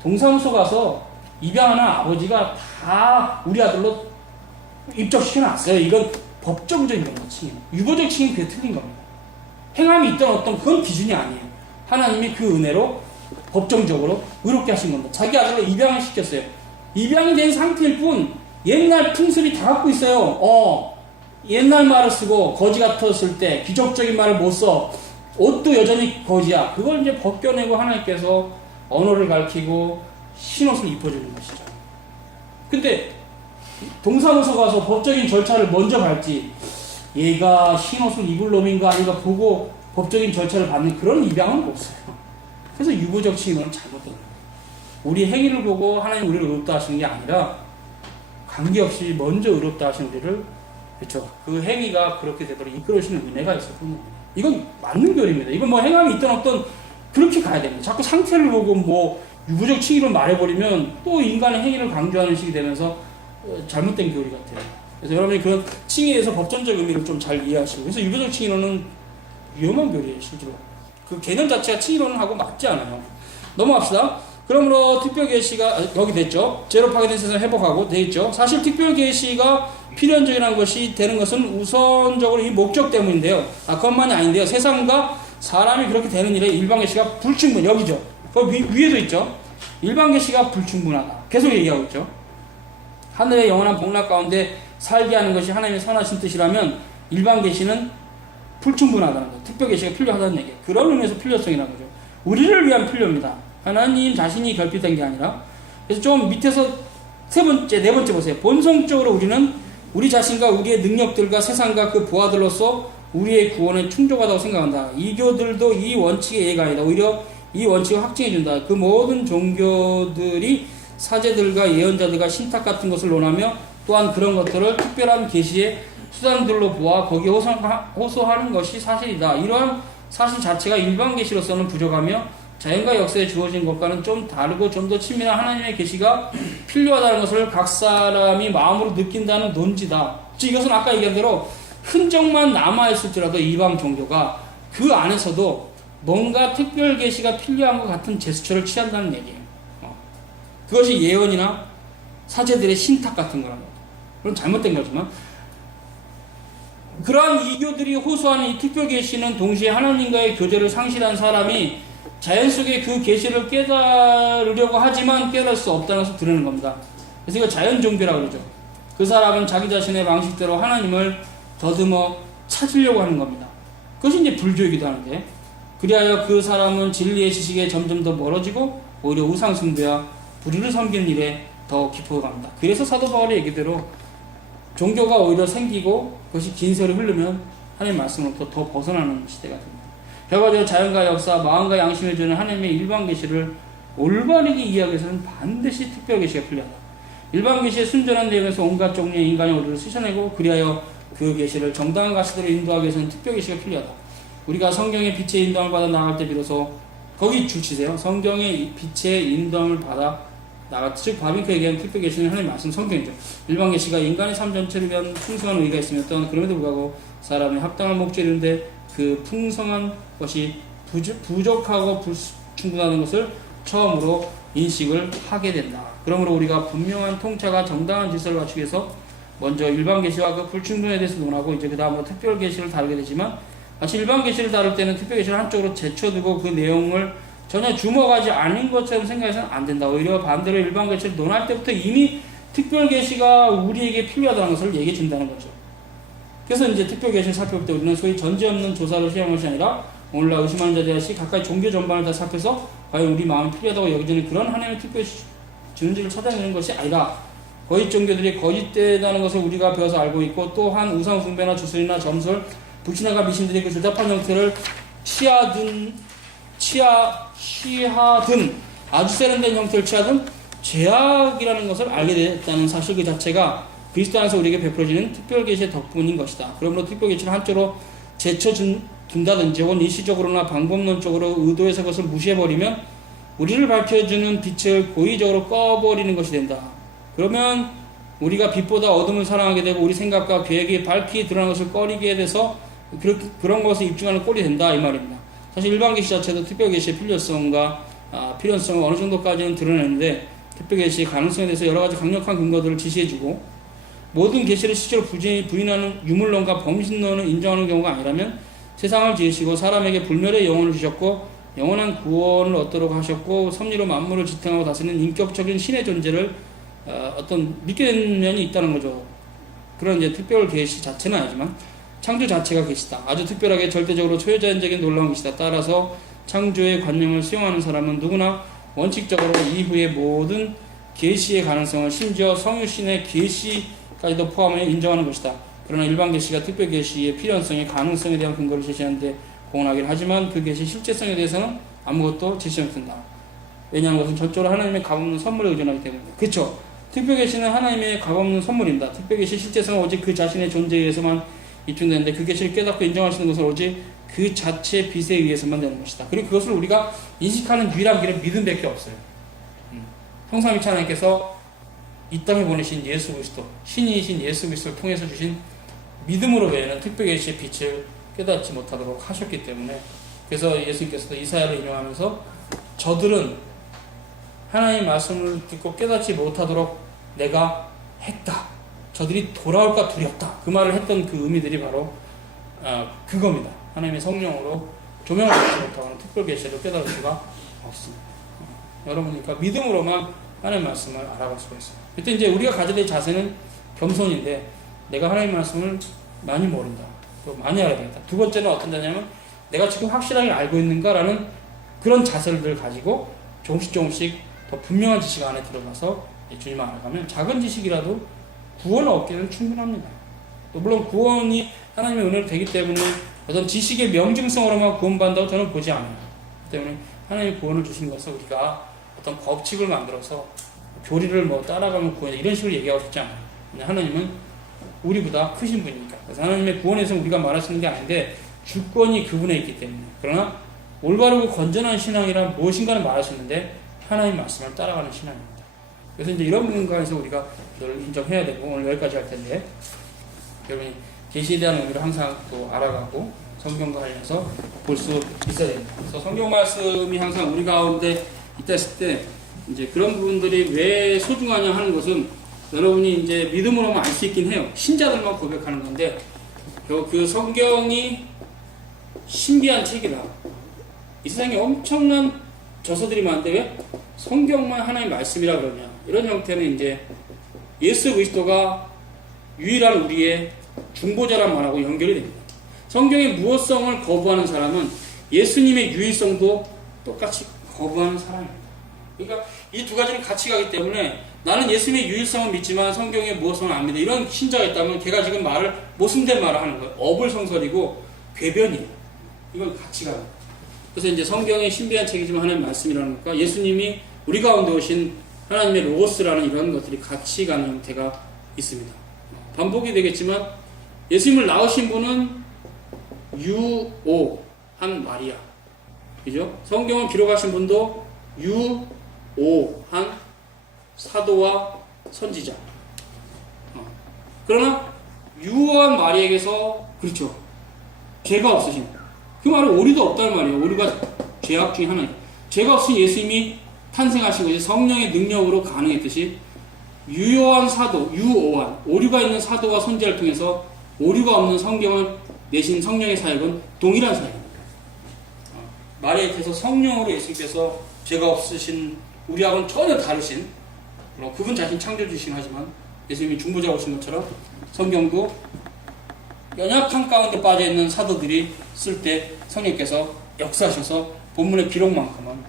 동사무소 가서 입양하는 아버지가 다 우리 아들로 입적시켜놨어요. 이건 법정적인 겁니다. 칭의. 유보적 칭의 그게 틀린 겁니다. 행함이 있던 어떤 그건 기준이 아니에요. 하나님이 그 은혜로 법정적으로 의롭게 하신 겁니다. 자기 아들로 입양을 시켰어요. 입양이 된 상태일 뿐 옛날 풍습이 다 갖고 있어요. 옛날 말을 쓰고 거지 같았을 때 기적적인 말을 못 써. 옷도 여전히 거지야. 그걸 이제 벗겨내고 하나님께서 언어를 가르치고 흰옷을 입혀주는 것이죠. 근데 동사무소 가서 법적인 절차를 먼저 밟지 얘가 흰옷을 입을 놈인가 아닌가 보고 법적인 절차를 밟는 그런 입양은 없어요. 그래서 유보적 칭의는 잘못된 거예요. 우리 행위를 보고 하나님 우리를 의롭다 하시는 게 아니라 관계없이 먼저 의롭다 하시는 우리를 그렇죠. 그 행위가 그렇게 되도록 이끌어주시는 은혜가 있었던 겁니다. 이건 맞는 교리입니다. 이건 뭐 행함이 있던 없던 그렇게 가야 됩니다. 자꾸 상태를 보고 뭐 유보적 칭의를 말해버리면 또 인간의 행위를 강조하는 식이 되면서 잘못된 교리 같아요. 그래서 여러분이 그런 칭의에서 법전적 의미를 좀 잘 이해하시고, 그래서 유보적 칭의론은 위험한 교리예요, 실제로. 그 개념 자체가 칭의론하고 맞지 않아요. 넘어갑시다. 그러므로 특별계시가 여기 됐죠. 죄로 파괴된 세상을 회복하고 돼 있죠. 사실 특별계시가 필연적이라는 것이 되는 것은 우선적으로 이 목적 때문인데요. 그것만이 아닌데요. 세상과 사람이 그렇게 되는 일에 일반계시가 불충분, 여기죠. 그 위에도 있죠. 일반계시가 불충분하다. 계속 얘기하고 있죠. 하늘의 영원한 복락 가운데 살게 하는 것이 하나님의 선하신 뜻이라면 일반계시는 불충분하다는 거. 특별계시가 필요하다는 얘기예요. 그런 의미에서 필요성이라는 거죠. 우리를 위한 필요입니다. 하나님 자신이 결핍된 게 아니라. 그래서 좀 밑에서 네 번째 보세요. 본성적으로 우리는 우리 자신과 우리의 능력들과 세상과 그 부하들로서 우리의 구원에 충족하다고 생각한다. 이교들도 이 원칙의 예가 아니다. 오히려 이 원칙을 확증해준다. 그 모든 종교들이 사제들과 예언자들과 신탁 같은 것을 논하며 또한 그런 것들을 특별한 계시의 수단들로 보아 거기에 호소하는 것이 사실이다. 이러한 사실 자체가 일반 계시로서는 부족하며 자연과 역사에 주어진 것과는 좀 다르고 좀 더 친밀한 하나님의 계시가 필요하다는 것을 각 사람이 마음으로 느낀다는 논지다. 즉 이것은 아까 얘기한 대로 흔적만 남아있을지라도 이방 종교가 그 안에서도 뭔가 특별 계시가 필요한 것 같은 제스처를 취한다는 얘기예요. 그것이 예언이나 사제들의 신탁 같은 거라는 거죠. 그건 잘못된 거지만 그러한 이교들이 호소하는 이 특별 계시는 동시에 하나님과의 교제를 상실한 사람이 자연 속에 그 계시를 깨달으려고 하지만 깨달을 수 없다는 것을 드러내는 겁니다. 그래서 이거 자연 종교라고 그러죠. 그 사람은 자기 자신의 방식대로 하나님을 더듬어 찾으려고 하는 겁니다. 그것이 이제 불교이기도 하는데, 그리하여 그 사람은 진리의 지식에 점점 더 멀어지고 오히려 우상숭배와 불의를 섬기는 일에 더 깊어갑니다. 그래서 사도 바울의 얘기대로 종교가 오히려 생기고 그것이 긴 세월이 흐르면 하나님의 말씀으로부터 더 벗어나는 시대가 됩니다. 결과적으로 자연과 역사, 마음과 양심을 주는 하나님의 일반 계시를 올바르게 이해하기 위해서는 반드시 특별 계시가 필요하다. 일반 계시의 순전한 내용에서 온갖 종류의 인간의 오류를 씻어내고 그리하여 그 계시를 정당한 가시대로 인도하기 위해서는 특별 계시가 필요하다. 우리가 성경의 빛의 인도함을 받아 나갈 때 비로소 거기 주치세요. 성경의 빛의 인도함을 받아 나갈 때, 즉 바빙크 얘기하는 특별 계시는 하나님의 말씀 성경이죠. 일반 계시가 인간의 삶 전체를 위한 풍성한 의의가 있으며 또한 그럼에도 불구하고 사람이 합당한 목적이 있는데 그 풍성한 것이 부족하고 불충분하는 것을 처음으로 인식을 하게 된다. 그러므로 우리가 분명한 통찰과 정당한 질서를 갖추기 위해서 먼저 일반 계시와 그 불충분에 대해서 논하고 이제 그 다음으로 특별 계시를 다루게 되지만, 마치 일반 계시를 다룰 때는 특별 계시를 한쪽으로 제쳐두고 그 내용을 전혀 주목하지 않은 것처럼 생각해서는 안 된다. 오히려 반대로 일반 계시를 논할 때부터 이미 특별 계시가 우리에게 필요하다는 것을 얘기해 준다는 거죠. 그래서 이제 특별 계시를 살펴볼 때 우리는 소위 전제 없는 조사를 시행한 것이 아니라 오늘날 의심하는 자들이 각각 종교 전반을 다 살펴서 과연 우리 마음이 필요하다고 여기지는 그런 하나님의 특별 주는지를 찾아내는 것이 아니라 거짓 종교들이 거짓되다는 것을 우리가 배워서 알고 있고, 또한 우상 숭배나 주술이나 점술, 불신앙과 미신들이 그 조잡한 형태를 취하든 아주 세련된 형태를 취하든 죄악이라는 것을 알게 됐다는 사실 그 자체가 그리스도 안에서 우리에게 베풀어지는 특별 계시의 덕분인 것이다. 그러므로 특별 계시를 한쪽으로 제쳐둔다든지 혹은 일시적으로나 방법론적으로 의도해서 그것을 무시해버리면 우리를 밝혀주는 빛을 고의적으로 꺼버리는 것이 된다. 그러면 우리가 빛보다 어둠을 사랑하게 되고 우리 생각과 계획이 밝히 드러나는 것을 꺼리게 돼서 그런 것을 입증하는 꼴이 된다 이 말입니다. 사실 일반 계시 자체도 특별 계시의 필요성과 필연성을 어느 정도까지는 드러내는데 특별 계시의 가능성에 대해서 여러 가지 강력한 근거들을 제시해주고 모든 계시를 실제로 부인하는 유물론과 범신론을 인정하는 경우가 아니라면 세상을 지으시고 사람에게 불멸의 영혼을 주셨고 영원한 구원을 얻도록 하셨고 섭리로 만물을 지탱하고 다스리는 인격적인 신의 존재를 어떤 믿게 된 면이 있다는 거죠. 그런 이제 특별 계시 자체는 아니지만 창조 자체가 계시다. 아주 특별하게 절대적으로 초유자연적인 놀라운 계시다. 따라서 창조의 관념을 수용하는 사람은 누구나 원칙적으로 이후의 모든 계시의 가능성을 심지어 성유신의 계시까지도 포함해 인정하는 것이다. 그러나 일반 계시가 특별 계시의 필연성의 가능성에 대한 근거를 제시하는데 공헌하긴 하지만 그 계시 실제성에 대해서는 아무것도 제시 못한다. 왜냐하면 그것은 전적으로 하나님의 값없는 선물에 의존하기 때문이다. 그렇죠. 특별 계시는 하나님의 값없는 선물입니다. 특별 계시 실제성은 오직 그 자신의 존재에 의해서만 입증되는데 그 계시를 깨닫고 인정하시는 것은 오직 그 자체의 빛에 의해서만 되는 것이다. 그리고 그것을 우리가 인식하는 유일한 길은 믿음밖에 없어요. 성삼위체 하나님께서 이 땅에 보내신 예수 그리스도, 신이신 예수 그리스도를 통해서 주신 믿음으로 외에는 특별 계시의 빛을 깨닫지 못하도록 하셨기 때문에 그래서 예수님께서도 이사야를 인용하면서 저들은 하나님의 말씀을 듣고 깨닫지 못하도록 내가 했다. 저들이 돌아올까 두렵다. 그 말을 했던 그 의미들이 바로 그겁니다. 하나님의 성령으로 조명을 받지 못하고는 특별 계시를 깨달을 수가 없습니다. 여러분, 그러니까 믿음으로만 하나님의 말씀을 알아갈 수가 있어요. 그때 이제 우리가 가져야 될 자세는 겸손인데 내가 하나님의 말씀을 많이 모른다. 많이 알아야 되겠다. 두 번째는 어떤 자냐면 내가 지금 확실하게 알고 있는가라는 그런 자세를 가지고 조금씩 더 분명한 지식 안에 들어가서 주님을 알아가면 작은 지식이라도 구원을 얻기는 충분합니다. 또 물론 구원이 하나님의 은혜로 되기 때문에 어떤 지식의 명증성으로만 구원받는다고 저는 보지 않아요. 그렇기 때문에 하나님의 구원을 주신 것을 우리가 어떤 법칙을 만들어서 교리를 뭐 따라가면 구원이다 이런 식으로 얘기하고 싶지 않아요. 하나님은 우리보다 크신 분이니까. 그래서 하나님의 구원에서 우리가 말하시는 게 아닌데 주권이 그분에 있기 때문에. 그러나 올바르고 건전한 신앙이란 무엇인가를 말하시는데 하나님 말씀을 따라가는 신앙입니다. 그래서 이제 이런 부분에서 우리가 늘 인정해야 되고 오늘 여기까지 할 텐데 여러분이 계시에 대한 의미를 항상 또 알아가고 성경과 관련해서 볼 수 있어야 됩니다. 그래서 성경 말씀이 항상 우리 가운데 있다 했을 때 이제 그런 부분들이 왜 소중하냐 하는 것은 여러분이 이제 믿음으로만 알 수 있긴 해요. 신자들만 고백하는 건데 그 성경이 신비한 책이다. 이 세상에 엄청난 저서들이 많은데 왜 성경만 하나의 말씀이라 그러냐. 이런 형태는 이제 예수 그리스도가 유일한 우리의 중보자란 말하고 연결이 됩니다. 성경의 무엇성을 거부하는 사람은 예수님의 유일성도 똑같이 거부하는 사람입니다. 그러니까 이 두 가지는 같이 가기 때문에 나는 예수님의 유일성을 믿지만 성경의 무엇성을 안 믿어. 이런 신자가 있다면 걔가 지금 말을 모순된 말을 하는 거예요. 어불성설이고 궤변이에요. 이건 같이 가요. 그래서 이제 성경의 신비한 책이지만 하나님의 말씀이라는 것과 예수님이 우리 가운데 오신 하나님의 로고스라는 이런 것들이 같이 가는 형태가 있습니다. 반복이 되겠지만 예수님을 낳으신 분은 유오한 마리아. 그죠? 성경을 기록하신 분도 유오한 사도와 선지자. 그러나 유오한 마리아에게서 그렇죠. 죄가 없으신 그 말은 오류도 없다는 말이에요. 오류가 죄악 중에 하나예요. 죄가 없으신 예수님이 탄생하신 것이 성령의 능력으로 가능했듯이 유효한 사도, 유오한 오류가 있는 사도와 선지자를 통해서 오류가 없는 성경을 내신 성령의 사역은 동일한 사역입니다. 마리아께서 성령으로 예수님께서 죄가 없으신 우리하고는 전혀 다르신 그분 자신 창조주시긴 하지만 예수님이 중보자 오신 것처럼 성경도 연약한 가운데 빠져있는 사도들이 쓸 때 성령께서 역사하셔서 본문의 기록만큼은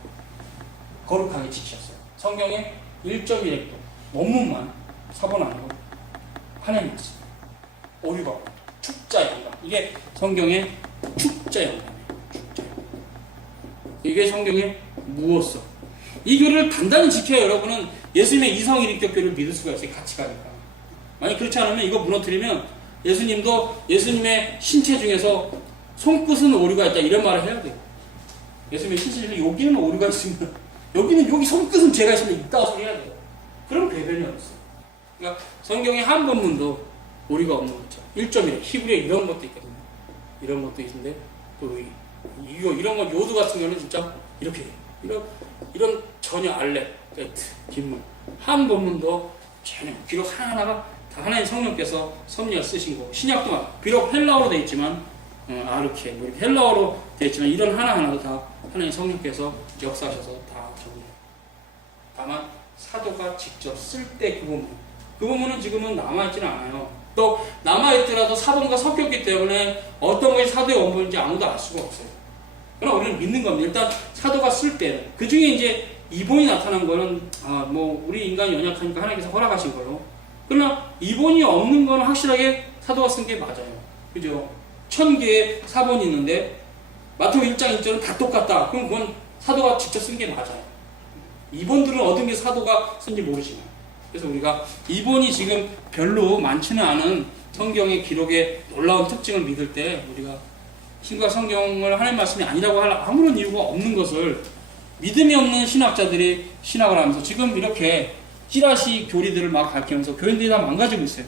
거룩하게 지키셨어요. 성경의 1.1획도 원문만 사본 아니고 하나님 말씀 오류가 없는 축자 영감 이게 성경의 축자 영감이에요. 축자 영감. 이게 성경의 무엇성 이 교리를 단단히 지켜야 여러분은 예수님의 이성일인격교를 믿을 수가 있어요. 같이 가니까. 만약 그렇지 않으면 이거 무너뜨리면 예수님도 예수님의 신체 중에서 손끝은 오류가 있다 이런 말을 해야 돼요. 예수님의 신체 중에 여기는 오류가 있으면 여기 손끝은 죄가 있으면 있다고 소리 해야 돼요. 그럼 배변이 없어요. 그러니까 성경의 한 본문도 오류가 없는 거죠. 1.1 히브리어 이런 것도 있거든요. 이런 것도 있는데 또 이런 건 요도 같은 경우는 진짜 이렇게 이런 전혀 알렙, 베트, 뒷문 한 본문도 전혀 기록 하나하나가 다 하나님 성령께서 섭리를 쓰신 거. 신약도 비록 헬라어로 되어 있지만 아르케 뭐 이렇게 헬라어로 되어 있지만 이런 하나하나도 다 하나님 성령께서 역사하셔서 다 적으네요. 다만 사도가 직접 쓸 때 그 부분은 지금은 남아있지는 않아요. 또 남아있더라도 사본과 섞였기 때문에 어떤 것이 사도의 원본인지 아무도 알 수가 없어요. 그러나 우리는 믿는 겁니다. 일단 사도가 쓸 때 그 중에 이제 이본이 나타난 거는 뭐 우리 인간이 연약하니까 하나님께서 허락하신 거예요. 그러나 이본이 없는 거는 확실하게 사도가 쓴 게 맞아요. 그죠? 1000개의 사본이 있는데 마태복음 1장 1절은 다 똑같다. 그럼 그건 사도가 직접 쓴 게 맞아요. 이본들은 얻은 게 사도가 쓴지 모르지만. 그래서 우리가 이본이 지금 별로 많지는 않은 성경의 기록의 놀라운 특징을 믿을 때 우리가 신과 성경을 하나님 말씀이 아니라고 할 아무런 이유가 없는 것을 믿음이 없는 신학자들이 신학을 하면서 지금 이렇게 찌라시 교리들을 막 가르치면서 교인들이 다 망가지고 있어요.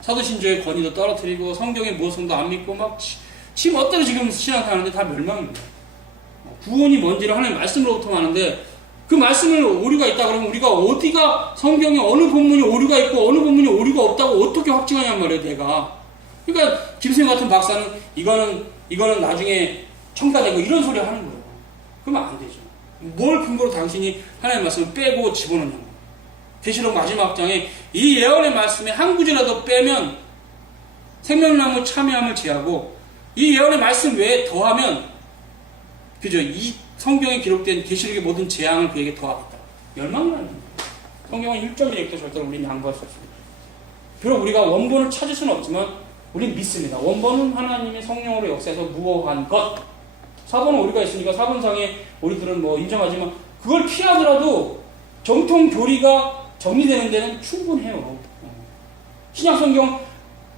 사도신조의 권위도 떨어뜨리고 성경의 모성도 안 믿고 막 지금 어때로 지금 신학하는데 다 멸망입니다. 구원이 뭔지를 하나님 말씀으로부터 하는데 그 말씀을 오류가 있다 그러면 우리가 어디가 성경에 어느 본문이 오류가 있고 어느 본문이 오류가 없다고 어떻게 확증하냔 말이에요, 내가. 그러니까 김수영 같은 박사는 이거는 나중에 첨가되고 이런 소리 하는 거예요. 그러면 안 되죠. 뭘 근거로 당신이 하나님의 말씀을 빼고 집어넣냐고. 계시록 마지막 장에 이 예언의 말씀에 한 구절이라도 빼면 생명나무 참여함을 제하고 이 예언의 말씀 외에 더하면 그죠? 이 성경에 기록된 계시록의 모든 재앙을 그에게 더하겠다. 멸망이라는 거예요. 성경은 1.1획도 절대로 우리는 양보할 수 없습니다. 비록 우리가 원본을 찾을 수는 없지만 우리는 믿습니다. 원본은 하나님의 성령으로 역사해서 무어한 것. 사본은 오류가 있으니까 사본상에 우리들은 뭐 인정하지만 그걸 피하더라도 정통 교리가 정리되는 데는 충분해요. 신약 성경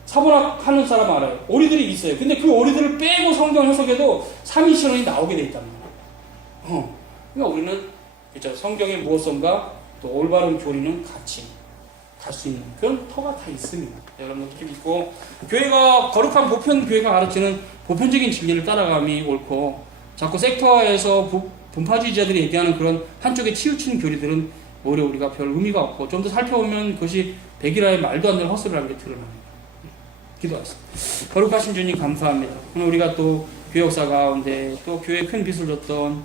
사본학 하는 사람 알아요. 오류들이 있어요. 근데 그 오류들을 빼고 성경 해석해도 3인신론이 나오게 돼 있단 말이에요. 그러니까 우리는 그렇죠. 성경의 무엇성과 또 올바른 교리는 같이 갈 수 있는 그런 터가 다 있습니다. 여러분 그렇게 믿고 교회가 거룩한 보편 교회가 가르치는 보편적인 진리를 따라감이 옳고 자꾸 섹터에서 분파주의자들이 얘기하는 그런 한쪽에 치우치는 교리들은 오히려 우리가 별 의미가 없고 좀 더 살펴보면 그것이 백일화의 말도 안 되는 헛소리라는 게 드러납니다. 기도하겠습니다. 거룩하신 주님 감사합니다. 오늘 우리가 또 교회 역사 가운데 또 교회에 큰 빚을 줬던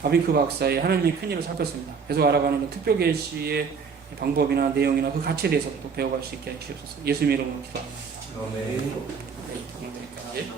바빙크 박사의 하나님의 큰 일을 살폈습니다. 계속 알아가는 특별 계시의 방법이나 내용이나 그 가치에 대해서 또 배워갈 수 있게 해주시옵소서. 예수님 이름으로 기도합니다. 아멘. 네, 여기까지.